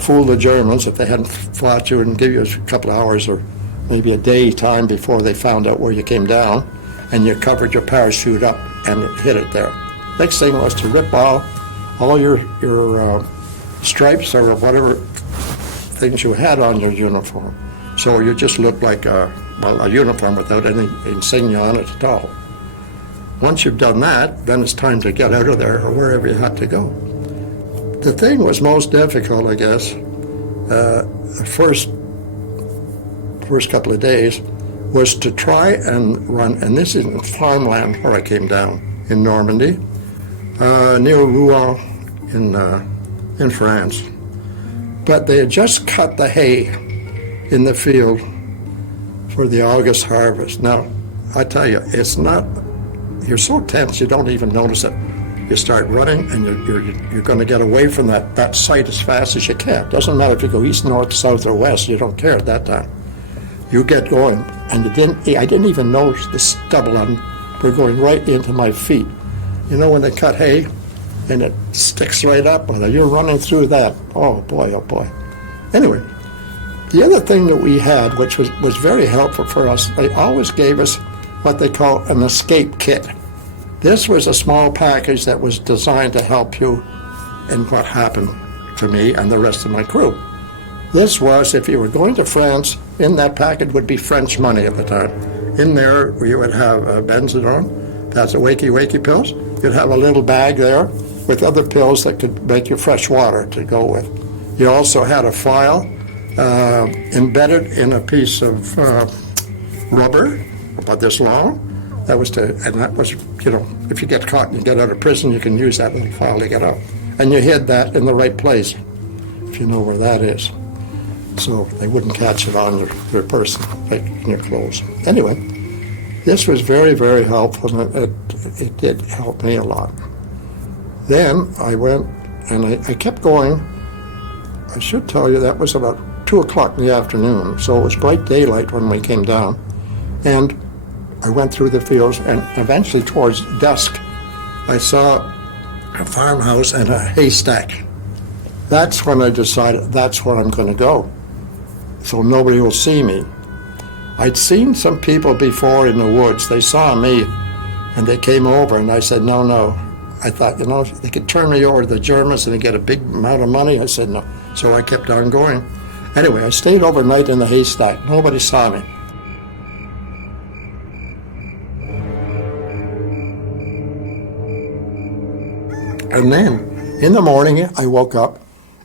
fool the Germans if they hadn't fought you and give you a couple of hours or maybe a day time before they found out where you came down. And you covered your parachute up and it hit it there. Next thing was to rip all your stripes or whatever things you had on your uniform. So you just looked like a uniform without any insignia on it at all. Once you've done that, then it's time to get out of there or wherever you had to go. The thing was most difficult, I guess, the first couple of days, was to try and run, and this is in farmland where I came down, in Normandy, near Rouen in France. But they had just cut the hay in the field for the August harvest. Now, I tell you, it's not, you're so tense you don't even notice it. You start running and you're going to get away from that site as fast as you can. Doesn't matter if you go east, north, south, or west, you don't care at that time. You get going, and I didn't even notice the stubble were going right into my feet. You know when they cut hay and it sticks right up, and you're running through that. Oh boy, oh boy. Anyway, the other thing that we had, which was very helpful for us, they always gave us what they call an escape kit. This was a small package that was designed to help you in what happened to me and the rest of my crew. This was, if you were going to France, in that packet would be French money at the time. In there, you would have Benzodone, that's the wakey pills. You'd have a little bag there with other pills that could make you fresh water to go with. You also had a file embedded in a piece of rubber about this long. That was if you get caught and you get out of prison, you can use that little file to get out. And you hid that in the right place, if you know where that is. So they wouldn't catch it on your person, like in your clothes. Anyway, this was very, very helpful, and it did help me a lot. Then I went, and I kept going. I should tell you that was about 2 o'clock in the afternoon, so it was bright daylight when we came down. And I went through the fields, and eventually towards dusk, I saw a farmhouse and a haystack. That's when I decided that's where I'm going to go, so nobody will see me. I'd seen some people before in the woods. They saw me, and they came over, and I said, no. I thought, they could turn me over to the Germans and get a big amount of money. I said, no. So I kept on going. Anyway, I stayed overnight in the haystack. Nobody saw me. And then, in the morning, I woke up,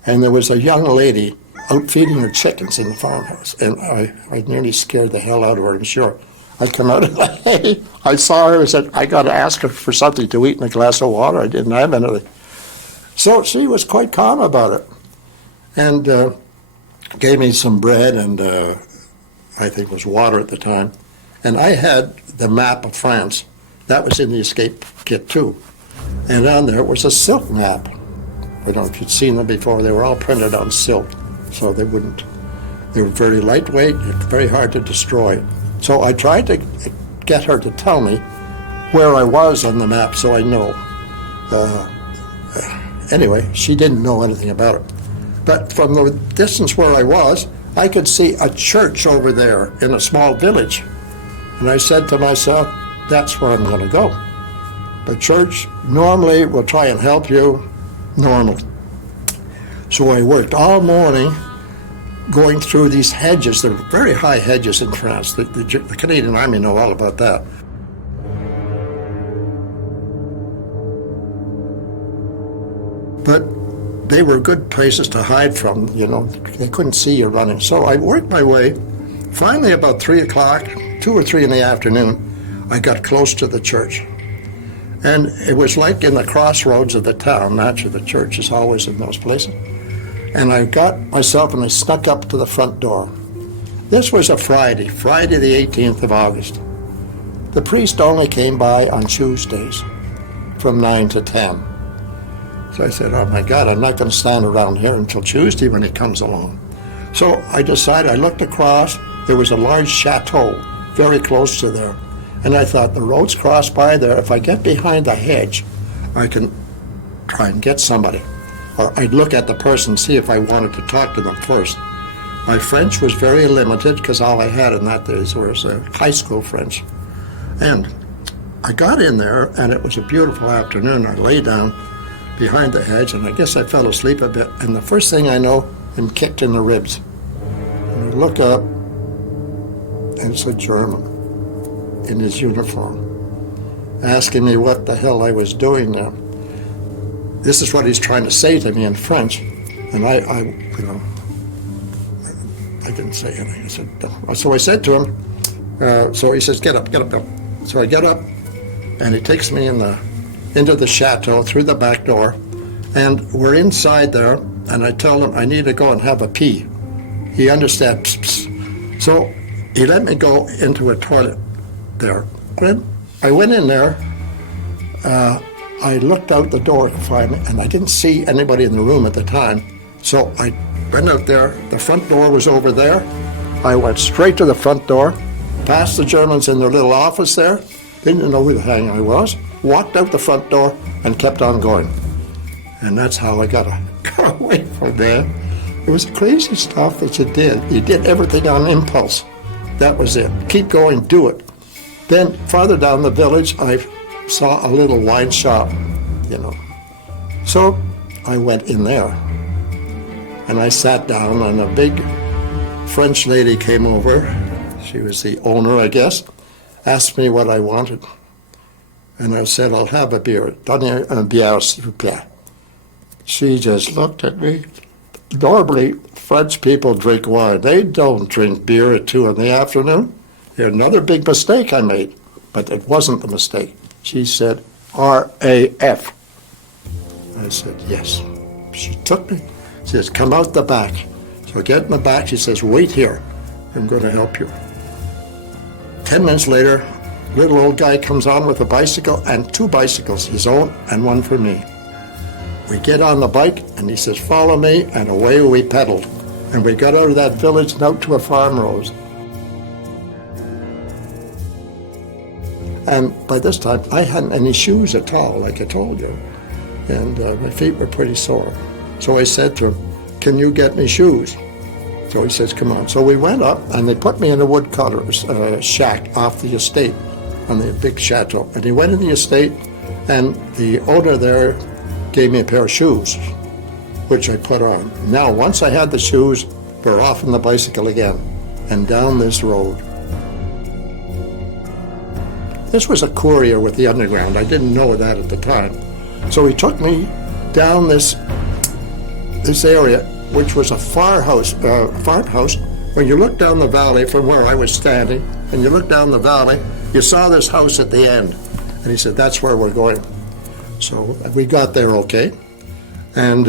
and there was a young lady out feeding her chickens in the farmhouse. And I nearly scared the hell out of her, I'm sure. I come out of the hay, I saw her, I said, I got to ask her for something to eat and a glass of water. I didn't have anything. So she was quite calm about it, and gave me some bread and I think it was water at the time. And I had the map of France. That was in the escape kit too. And on there was a silk map. I don't know if you'd seen them before. They were all printed on silk, so they were very lightweight, very hard to destroy. So I tried to get her to tell me where I was on the map so I know. Anyway, she didn't know anything about it. But from the distance where I was, I could see a church over there in a small village. And I said to myself, that's where I'm going to go. The church normally will try and help you, normally. So I worked all morning going through these hedges. They're very high hedges in France. The Canadian Army know all about that. But they were good places to hide from, They couldn't see you running. So I worked my way. Finally, about 3 o'clock, 2 or 3 in the afternoon, I got close to the church. And it was like in the crossroads of the town. Naturally, the church is always in those places. And I got myself and I snuck up to the front door. This was a Friday the 18th of August. The priest only came by on Tuesdays from 9 to 10. So I said, oh my God, I'm not going to stand around here until Tuesday when he comes along. So I decided, I looked across, there was a large chateau very close to there. And I thought, the road's crossed by there. If I get behind the hedge, I can try and get somebody. Or I'd look at the person, see if I wanted to talk to them first. My French was very limited because all I had in that days was high school French. And I got in there, and it was a beautiful afternoon. I lay down behind the hedge, and I guess I fell asleep a bit. And the first thing I know, I'm kicked in the ribs. And I look up, and it's a German in his uniform, asking me what the hell I was doing there. This is what he's trying to say to me in French, and I didn't say anything. I said, so I said to him, so he says, get up. So I get up, and he takes me into the chateau through the back door, and we're inside there, and I tell him I need to go and have a pee. He understands. So he let me go into a toilet there, when I went in there, I looked out the door finally, and I didn't see anybody in the room at the time. So I went out there. The front door was over there. I went straight to the front door, past the Germans in their little office there, didn't know who the hang I was, walked out the front door and kept on going. And that's how I got away from there. It was crazy stuff that you did. You did everything on impulse. That was it. Keep going, do it. Then farther down the village, I saw a little wine shop, you know. So I went in there and I sat down, and a big French lady came over. She was the owner, I guess, asked me what I wanted. And I said, I'll have a beer. Donnez un bière, s'il vous plaît. She just looked at me. Normally, French people drink wine. They don't drink beer at 2 in the afternoon. Another big mistake I made, but it wasn't a mistake. She said, RAAF. I said, yes. She took me. She says, come out the back. So I get in the back. She says, wait here. I'm going to help you. 10 minutes later, little old guy comes on with a bicycle and 2 bicycles, his own and one for me. We get on the bike, and he says, follow me, and away we pedaled. And we got out of that village and out to a farm road. And by this time, I hadn't any shoes at all, like I told you. And my feet were pretty sore. So I said to him, can you get me shoes? So he says, come on. So we went up, and they put me in a woodcutter's shack off the estate on the big chateau. And he went in the estate, and the owner there gave me a pair of shoes, which I put on. Now, once I had the shoes, we're off on the bicycle again, and down this road. This was a courier with the underground. I didn't know that at the time. So he took me down this area, which was a farmhouse. When you look down the valley from where I was standing, and you look down the valley, you saw this house at the end. And he said, that's where we're going. So we got there okay. And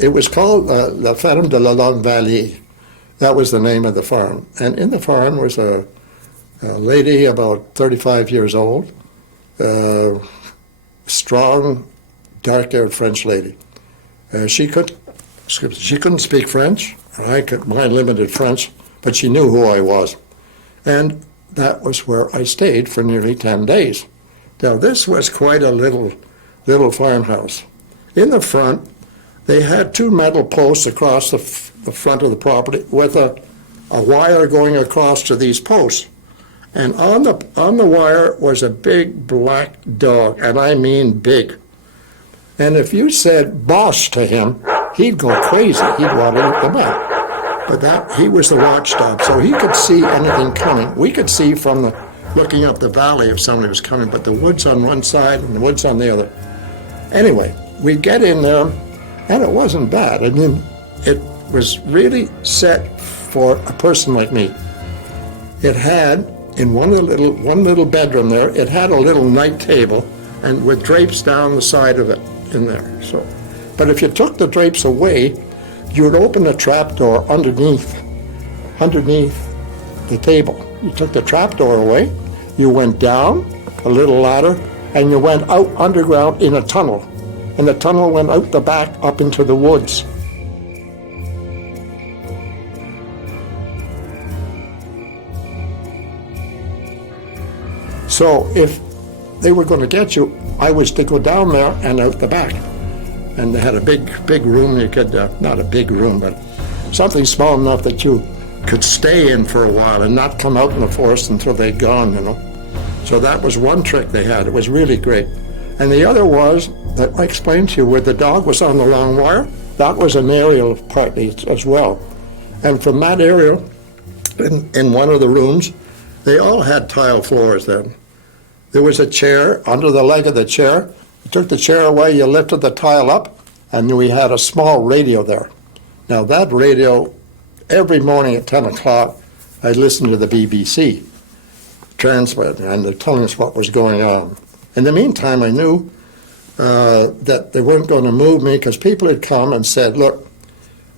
it was called La Ferme de la Longue Vallée. That was the name of the farm. And in the farm was a lady about 35 years old, strong, dark-haired French lady. She couldn't speak French. I could my limited French, but she knew who I was. And that was where I stayed for nearly 10 days. Now, this was quite a little farmhouse. In the front, they had 2 metal posts across the front of the property with a wire going across to these posts. And on the wire was a big black dog, and I mean big. And if you said boss to him, he'd go crazy. He'd want to eat them out. But he was the watchdog, so he could see anything coming. We could see from looking up the valley if somebody was coming, but the woods on one side and the woods on the other. Anyway, we get in there, and it wasn't bad. I mean, it was really set for a person like me. It had, in one little bedroom there, it had a little night table, and with drapes down the side of it in there. So, but if you took the drapes away, you would open a trapdoor underneath the table. You took the trapdoor away, you went down a little ladder, and you went out underground in a tunnel. And the tunnel went out the back up into the woods. So if they were going to get you, I was to go down there and out the back. And they had a big room. You could, not a big room, but something small enough that you could stay in for a while and not come out in the forest until they'd gone, you know. So that was one trick they had. It was really great. And the other was, that I explained to you, where the dog was on the long wire, that was an aerial partly as well. And from that area, in one of the rooms, they all had tile floors then. There was a chair, under the leg of the chair. You took the chair away, you lifted the tile up, and we had a small radio there. Now that radio, every morning at 10 o'clock, I'd listen to the BBC transmit, and they're telling us what was going on. In the meantime, I knew that they weren't going to move me because people had come and said, look,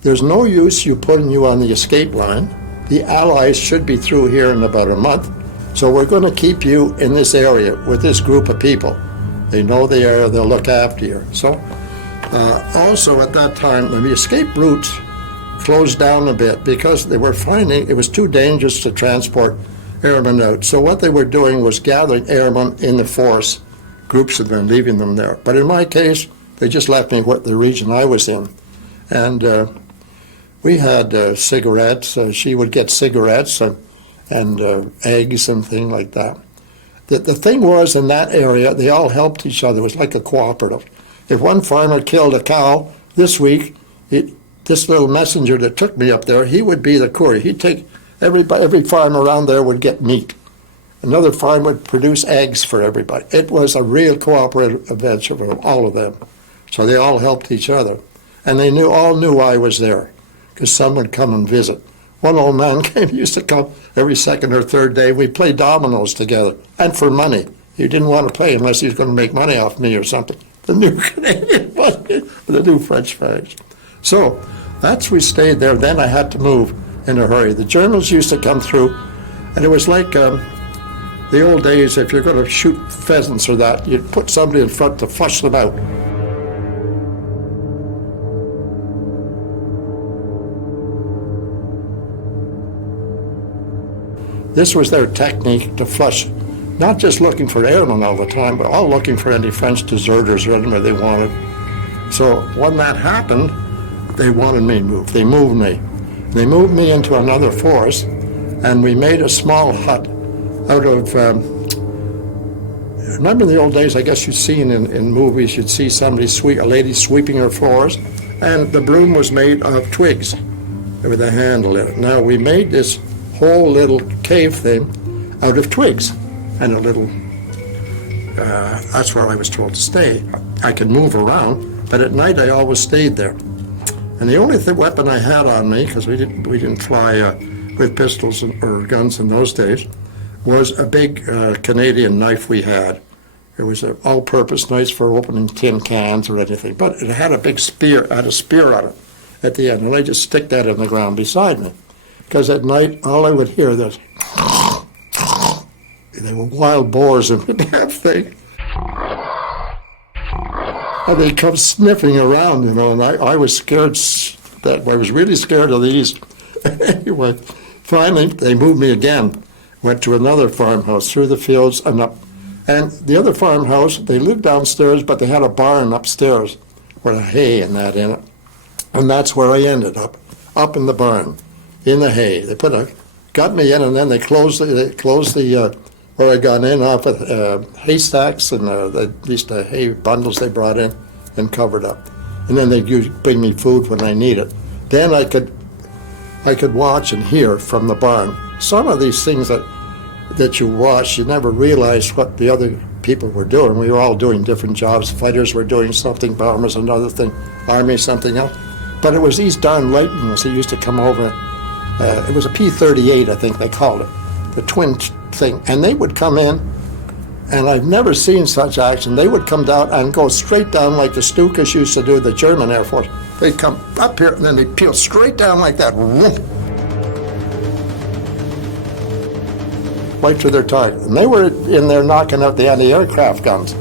there's no use you putting you on the escape line. The Allies should be through here in about a month, So we're going to keep you in this area with this group of people. They know the area, they'll look after you. So also at that time, the escape routes closed down a bit because they were finding it was too dangerous to transport airmen out. So what they were doing was gathering airmen in the force, groups of them, leaving them there. But in my case, they just left me with the region I was in. And we had cigarettes. She would get cigarettes and eggs and things like that. The thing was, in that area, they all helped each other. It was like a cooperative. If one farmer killed a cow this week, this little messenger that took me up there, he would be the courier. He'd take every farm around there would get meat. Another farm would produce eggs for everybody. It was a real cooperative adventure for all of them. So they all helped each other. And they all knew I was there, because some would come and visit. One old man used to come every second or third day. We'd play dominoes together, and for money. He didn't want to play unless he was going to make money off me or something. The new Canadian money, the new French fags. So we stayed there. Then I had to move in a hurry. The Germans used to come through, and it was like the old days. If you're going to shoot pheasants or that, you'd put somebody in front to flush them out. This was their technique to flush, not just looking for airmen all the time, but all looking for any French deserters or anybody they wanted. So when that happened, they wanted me moved. They moved me. They moved me into another force, and we made a small hut out of, remember in the old days, I guess you'd seen in movies, you'd see a lady sweeping her floors, and the broom was made of twigs with a handle in it. Now we made this whole little cave thing out of twigs, and a little, that's where I was told to stay. I could move around, but at night I always stayed there. And the only weapon I had on me, because we didn't fly with pistols or guns in those days, was a big Canadian knife we had. It was an all-purpose knife for opening tin cans or anything, but it had a big spear, on it at the end, and I just stick that in the ground beside me. Because at night, all I would hear was, they were wild boars in the damn thing. And they'd come sniffing around, and I was scared. I was really scared of these. Anyway, finally, they moved me again. Went to another farmhouse, through the fields and up. And the other farmhouse, they lived downstairs, but they had a barn upstairs with hay and that in it. And that's where I ended up in the barn. In the hay. They got me in, and then they closed the where I got in off of haystacks and these hay bundles they brought in and covered up. And then they'd bring me food when I need it. Then I could watch and hear from the barn. Some of these things that you watch, you never realize what the other people were doing. We were all doing different jobs. Fighters were doing something, bombers another thing, army something else. But it was these darn lightnings that used to come over. It was a P-38, I think they called it, the twin thing. And they would come in, and I've never seen such action. They would come down and go straight down like the Stukas used to do, the German Air Force. They'd come up here, and then they'd peel straight down like that, right to their target. And they were in there knocking out the anti-aircraft guns.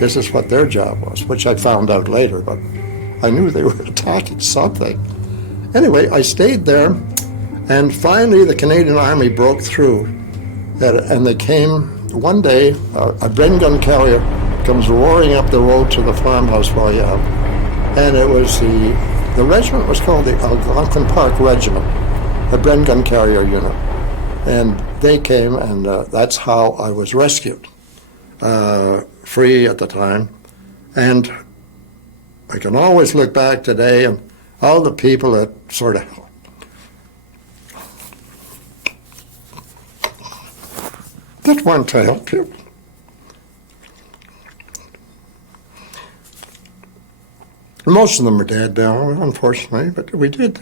This is what their job was, which I found out later, but I knew they were attacking something. Anyway, I stayed there, and finally the Canadian Army broke through, and they came one day, a Bren gun carrier comes roaring up the road to the farmhouse where I am, and it was the regiment was called the Algonquin Park Regiment, the Bren gun carrier unit, and they came, and that's how I was rescued. Free at the time, and I can always look back today and all the people that sort of that want to help you. Most of them are dead now, unfortunately, but we did.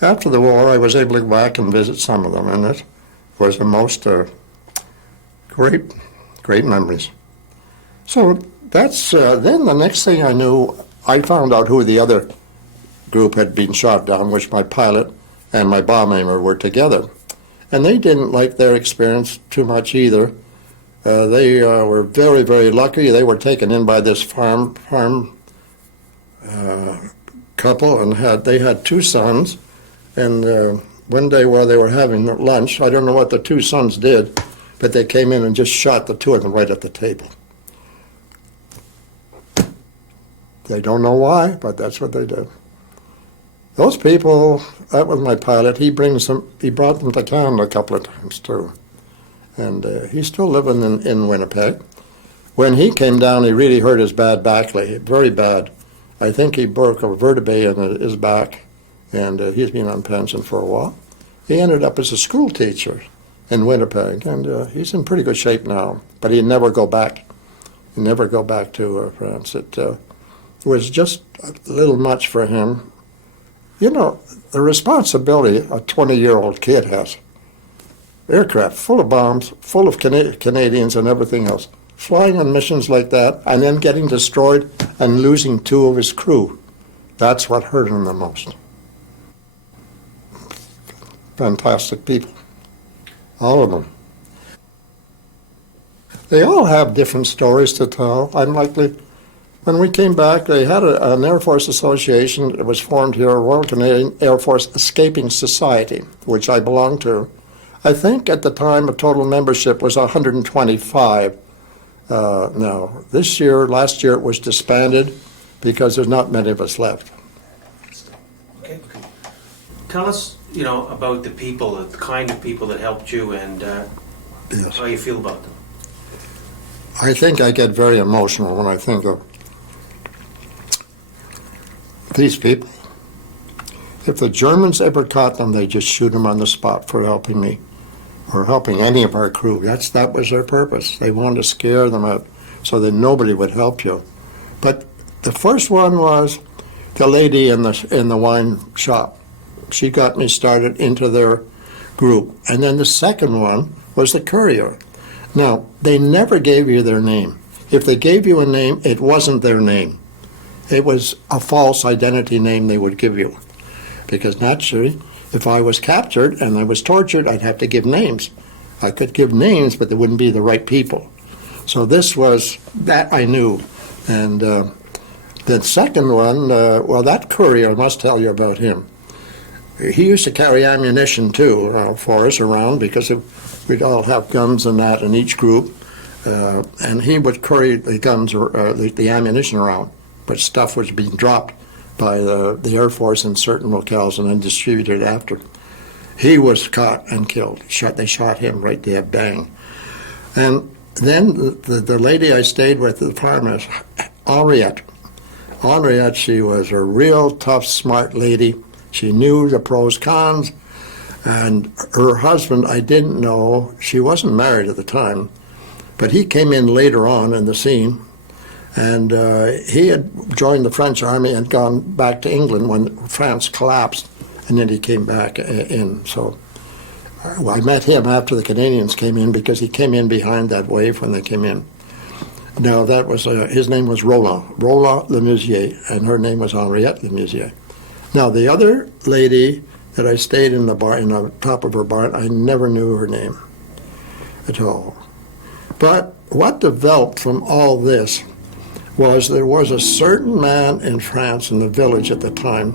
After the war, I was able to go back and visit some of them, and it was the most great memories. So that's, then the next thing I knew, I found out who the other group had been shot down, which my pilot and my bomb aimer were together. And they didn't like their experience too much either. They were very, very lucky. They were taken in by this farm couple, and they had 2 sons. And one day while they were having lunch, I don't know what the 2 sons did, but they came in and just shot the 2 of them right at the table. They don't know why, but that's what they did. Those people, that was my pilot. He brought them to Canada a couple of times too. And he's still living in Winnipeg. When he came down, he really hurt his bad back leg, very bad. I think he broke a vertebrae in his back, and he's been on pension for a while. He ended up as a school teacher in Winnipeg, and he's in pretty good shape now. But he'd never go back. He'd never go back to France. It was just a little much for him. You know, the responsibility a 20-year-old kid has. Aircraft full of bombs, full of Canadians and everything else. Flying on missions like that, and then getting destroyed and losing 2 of his crew. That's what hurt him the most. Fantastic people. All of them. They all have different stories to tell. When we came back, they had an Air Force Association. It was formed here, Royal Canadian Air Force Escaping Society, which I belonged to. I think at the time the total membership was 125. Now, last year it was disbanded because there's not many of us left. Okay. Tell us, about the people, the kind of people that helped you, and Yes. how you feel about them. I think I get very emotional when I think of these people. If the Germans ever caught them, they just shoot them on the spot for helping me or helping any of our crew. That was their purpose. They wanted to scare them out so that nobody would help you. But the first one was the lady in the wine shop. She got me started into their group. And then the second one was the courier. Now, they never gave you their name. If they gave you a name, it wasn't their name. It was a false identity name they would give you. Because naturally, if I was captured and I was tortured, I'd have to give names. I could give names, but they wouldn't be the right people. So this was, that I knew. And the second one, that courier, I must tell you about him. He used to carry ammunition too for us around, because we'd all have guns and that in each group. And he would carry the guns or the ammunition around. But stuff was being dropped by the Air Force in certain locales and then distributed after. He was caught and killed. They shot him right there, bang. And then the lady I stayed with at the farm is Henriette. Henriette, she was a real tough, smart lady. She knew the pros, cons. And her husband, I didn't know. She wasn't married at the time. But he came in later on in the scene. And he had joined the French army and gone back to England when France collapsed, and then he came back in. So I met him after the Canadians came in, because he came in behind that wave when they came in. Now that was his name was Roland Lemusier, and her name was Henriette Lemusier. Now the other lady that I stayed in the top of her barn, I never knew her name at all. But what developed from all this was there was a certain man in France in the village at the time,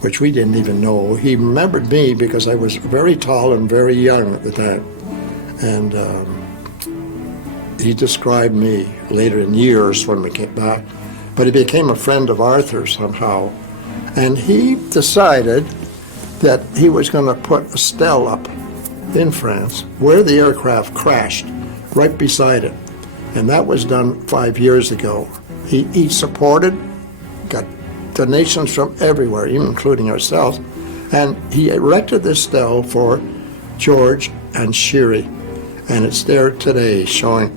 which we didn't even know. He remembered me because I was very tall and very young at the time. And he described me later in years when we came back. But he became a friend of Arthur somehow. And he decided that he was going to put a stele up in France where the aircraft crashed, right beside it. And that was done 5 years ago. He supported, got donations from everywhere, even including ourselves, and he erected this stele for George and Sherry. And it's there today, showing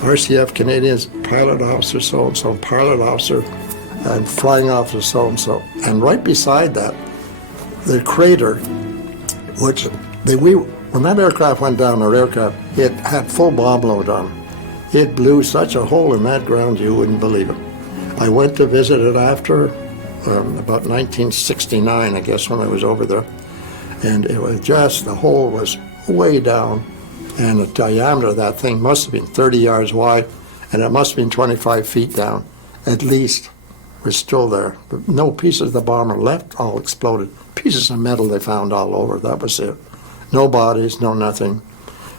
RCAF Canadians, pilot officer so-and-so, pilot officer, and flying officer so-and-so. And right beside that, the crater, which when that aircraft went down, it had full bomb load on. It blew such a hole in that ground you wouldn't believe it. I went to visit it after about 1969, I guess, when I was over there. And it was just, the hole was way down, and the diameter of that thing must have been 30 yards wide, and it must have been 25 feet down, at least, was still there. But no pieces of the bomber left, all exploded. Pieces of metal they found all over, that was it. No bodies, no nothing.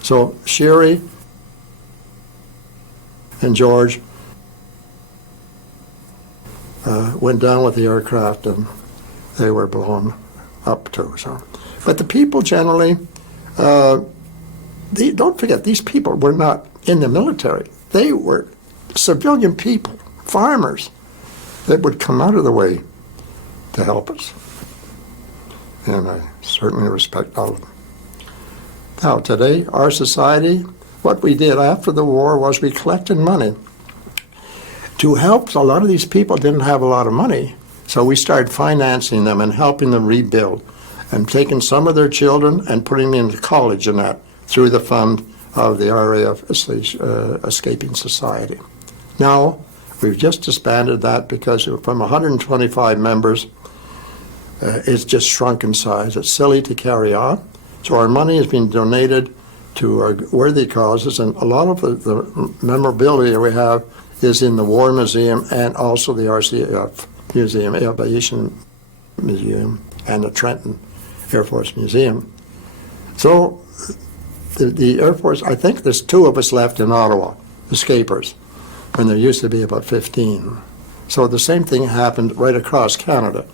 So Sherry and George went down with the aircraft, and they were blown up too. So, but the people generally, don't forget, these people were not in the military. They were civilian people, farmers, that would come out of the way to help us. And I certainly respect all of them. Now, today, our society, what we did after the war was we collected money to help. A lot of these people didn't have a lot of money, so we started financing them and helping them rebuild, and taking some of their children and putting them into college and that through the fund of the RAAF Escaping Society. Now, we've just disbanded that because from 125 members, it's just shrunk in size. It's silly to carry on. So our money has been donated to our worthy causes, and a lot of the memorabilia we have is in the War Museum and also the RCAF Museum, Aviation Museum, and the Trenton Air Force Museum. So the Air Force, I think there's 2 of us left in Ottawa, escapers, when there used to be about 15. So the same thing happened right across Canada.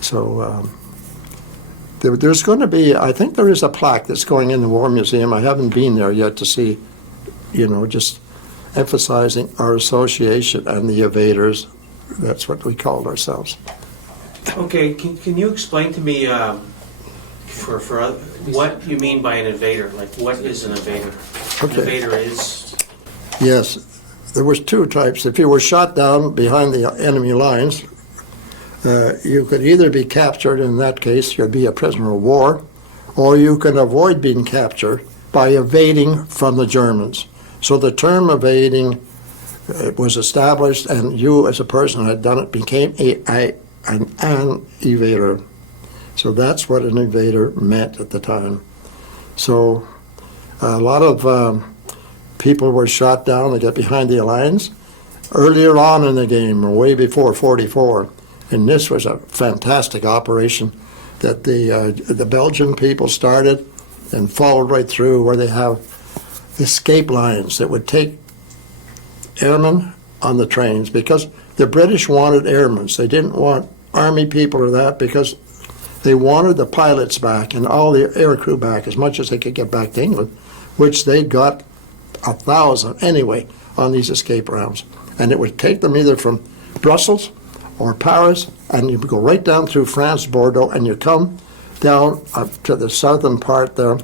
So there's going to be, I think there is a plaque that's going in the War Museum. I haven't been there yet to see, just emphasizing our association and the evaders. That's what we called ourselves. Okay, can you explain to me for what you mean by an evader? Like, what is an evader? Okay. An evader is? Yes, there was 2 types. If you were shot down behind the enemy lines, you could either be captured, in that case you'd be a prisoner of war, or you could avoid being captured by evading from the Germans. So the term evading was established, and you as a person who had done it became an evader. So that's what an evader meant at the time. So a lot of people were shot down. They got behind the lines earlier on in the game, way before 44. And this was a fantastic operation that the Belgian people started and followed right through, where they have escape lines that would take airmen on the trains, because the British wanted airmen. They didn't want army people or that, because they wanted the pilots back and all the aircrew back as much as they could get back to England, which they got 1,000 anyway on these escape rounds. And it would take them either from Brussels or Paris, and you go right down through France, Bordeaux, and you come down up to the southern part there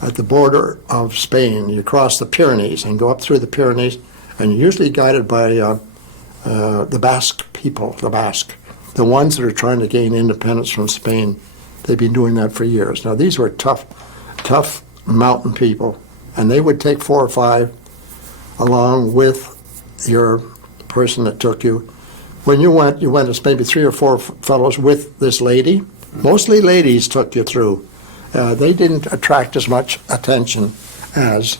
at the border of Spain. You cross the Pyrenees and go up through the Pyrenees, and you're usually guided by the Basque people, the ones that are trying to gain independence from Spain. They've been doing that for years. Now, these were tough mountain people, and they would take 4 or 5 along with your person that took you. When you went as maybe 3 or 4 fellows with this lady. Mostly ladies took you through. They didn't attract as much attention as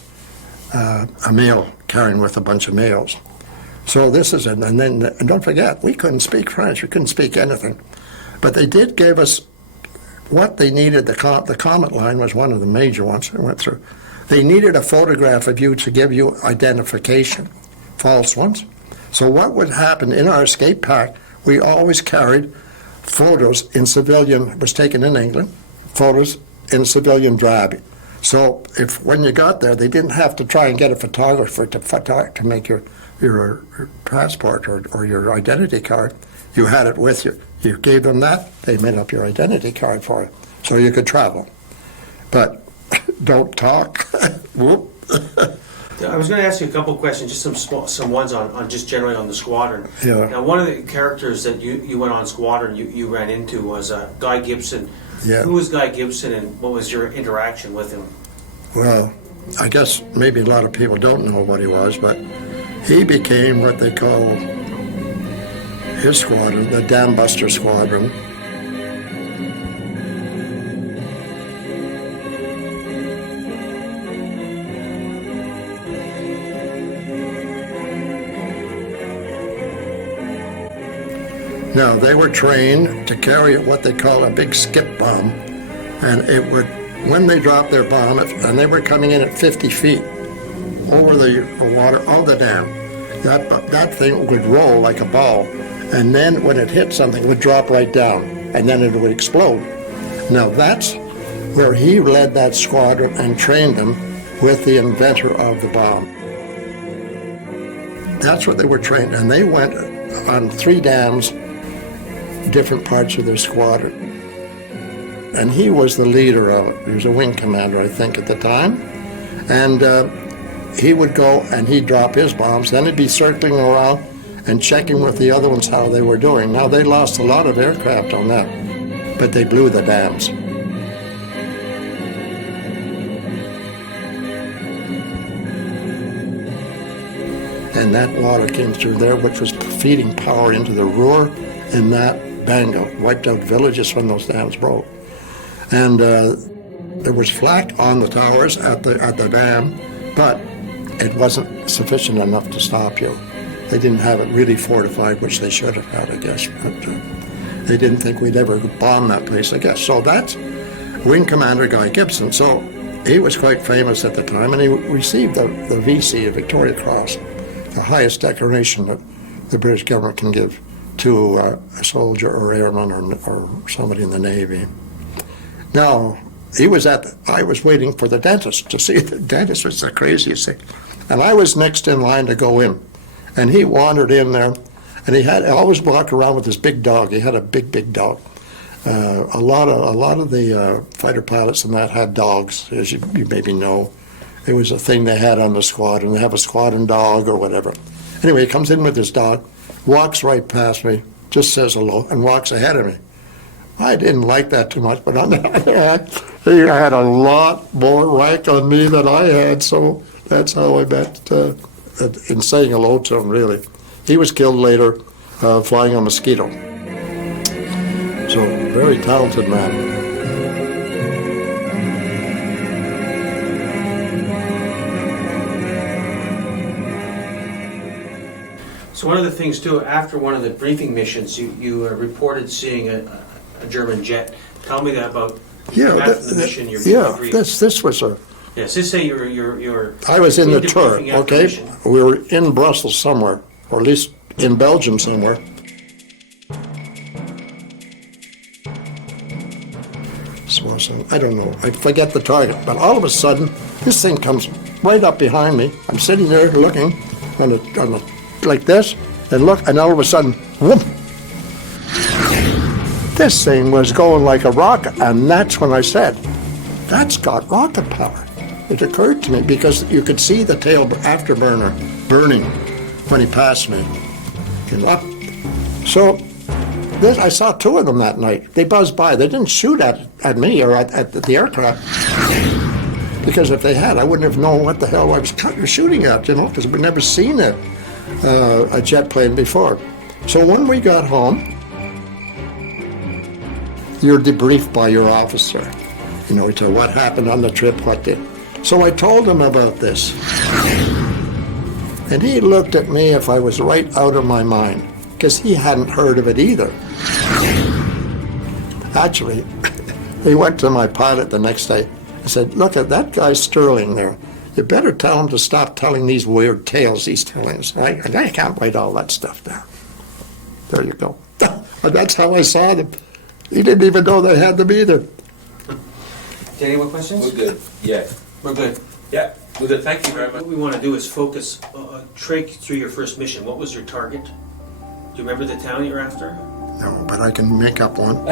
a male carrying with a bunch of males. So this is it. And then, and don't forget, we couldn't speak French. We couldn't speak anything. But they did give us what they needed. The Comet line was one of the major ones that went through. They needed a photograph of you to give you identification, false ones. So what would happen in our escape pack, we always carried photos in civilian, was taken in England, photos in civilian drab. So if when you got there, they didn't have to try and get a photographer to make your passport or your identity card. You had it with you. You gave them that, they made up your identity card for you, so you could travel. But don't talk. Whoop. I was going to ask you a couple of questions, just some ones on just generally on the Squadron. Yeah. Now, one of the characters that you went on Squadron you ran into was Guy Gibson. Yeah. Who was Guy Gibson, and what was your interaction with him? Well, I guess maybe a lot of people don't know what he was, but he became what they call his squadron, the Dam Buster Squadron. No, they were trained to carry what they call a big skip bomb, and it would, when they dropped their bomb, and they were coming in at 50 feet over the water of the dam, that thing would roll like a ball, and then when it hit something, it would drop right down, and then it would explode. Now that's where he led that squadron and trained them with the inventor of the bomb. That's what they were trained, and they went on 3 dams, different parts of their squadron. And he was the leader of it. He was a wing commander, I think, at the time. And he would go and he'd drop his bombs, then he'd be circling around and checking with the other ones how they were doing. Now, they lost a lot of aircraft on that, but they blew the dams. And that water came through there, which was feeding power into the Rouen, and that bango wiped out villages when those dams broke. And there was flak on the towers at the dam, but it wasn't sufficient enough to stop you. They didn't have it really fortified, which they should have had, I guess. But they didn't think we'd ever bomb that place, I guess. So that's Wing Commander Guy Gibson. So he was quite famous at the time, and he received the VC, the Victoria Cross, the highest decoration that the British government can give to a soldier or airman or somebody in the Navy. Now, I was waiting for the dentist to see. The dentist was the craziest thing. And I was next in line to go in. And he wandered in there, and he always walked around with this big dog. He had a big dog. A lot of the fighter pilots and that had dogs, as you maybe know. It was a thing they had on the squadron. They have a squadron dog or whatever. Anyway, he comes in with his dog, walks right past me, just says hello, and walks ahead of me. I didn't like that too much, but on the other hand, he had a lot more rank on me than I had, so that's how I met in saying hello to him, really. He was killed later flying a Mosquito. So, very talented man. So one of the things too, after one of the briefing missions, you reported seeing a German jet. Tell me that about the mission. This was a. Yes, just say you're. I was in the turret. Okay, we were in Brussels somewhere, or at least in Belgium somewhere. So I don't know. I forget the target, but all of a sudden, this thing comes right up behind me. I'm sitting there looking on the like this, and look, and all of a sudden, whoop! This thing was going like a rocket, and that's when I said, that's got rocket power. It occurred to me because you could see the tail afterburner burning when he passed me. So I saw 2 of them that night. They buzzed by. They didn't shoot at me or at the aircraft, because if they had, I wouldn't have known what the hell I was shooting at, because we'd never seen it. A jet plane before. So when we got home, you're debriefed by your officer. You know, to what happened on the trip, what did. So I told him about this. And he looked at me if I was right out of my mind, because he hadn't heard of it either. Actually, he went to my pilot the next day and said, look at that guy Stirling there. You better tell him to stop telling these weird tales he's telling us. I can't write all that stuff down. There you go. And that's how I saw them. He didn't even know they had them either. Any more questions? We're good. Yeah. We're good. Yeah. We're good. Thank you very much. What we want to do is focus, trek through your first mission. What was your target? Do you remember the town you're after? No, but I can make up one.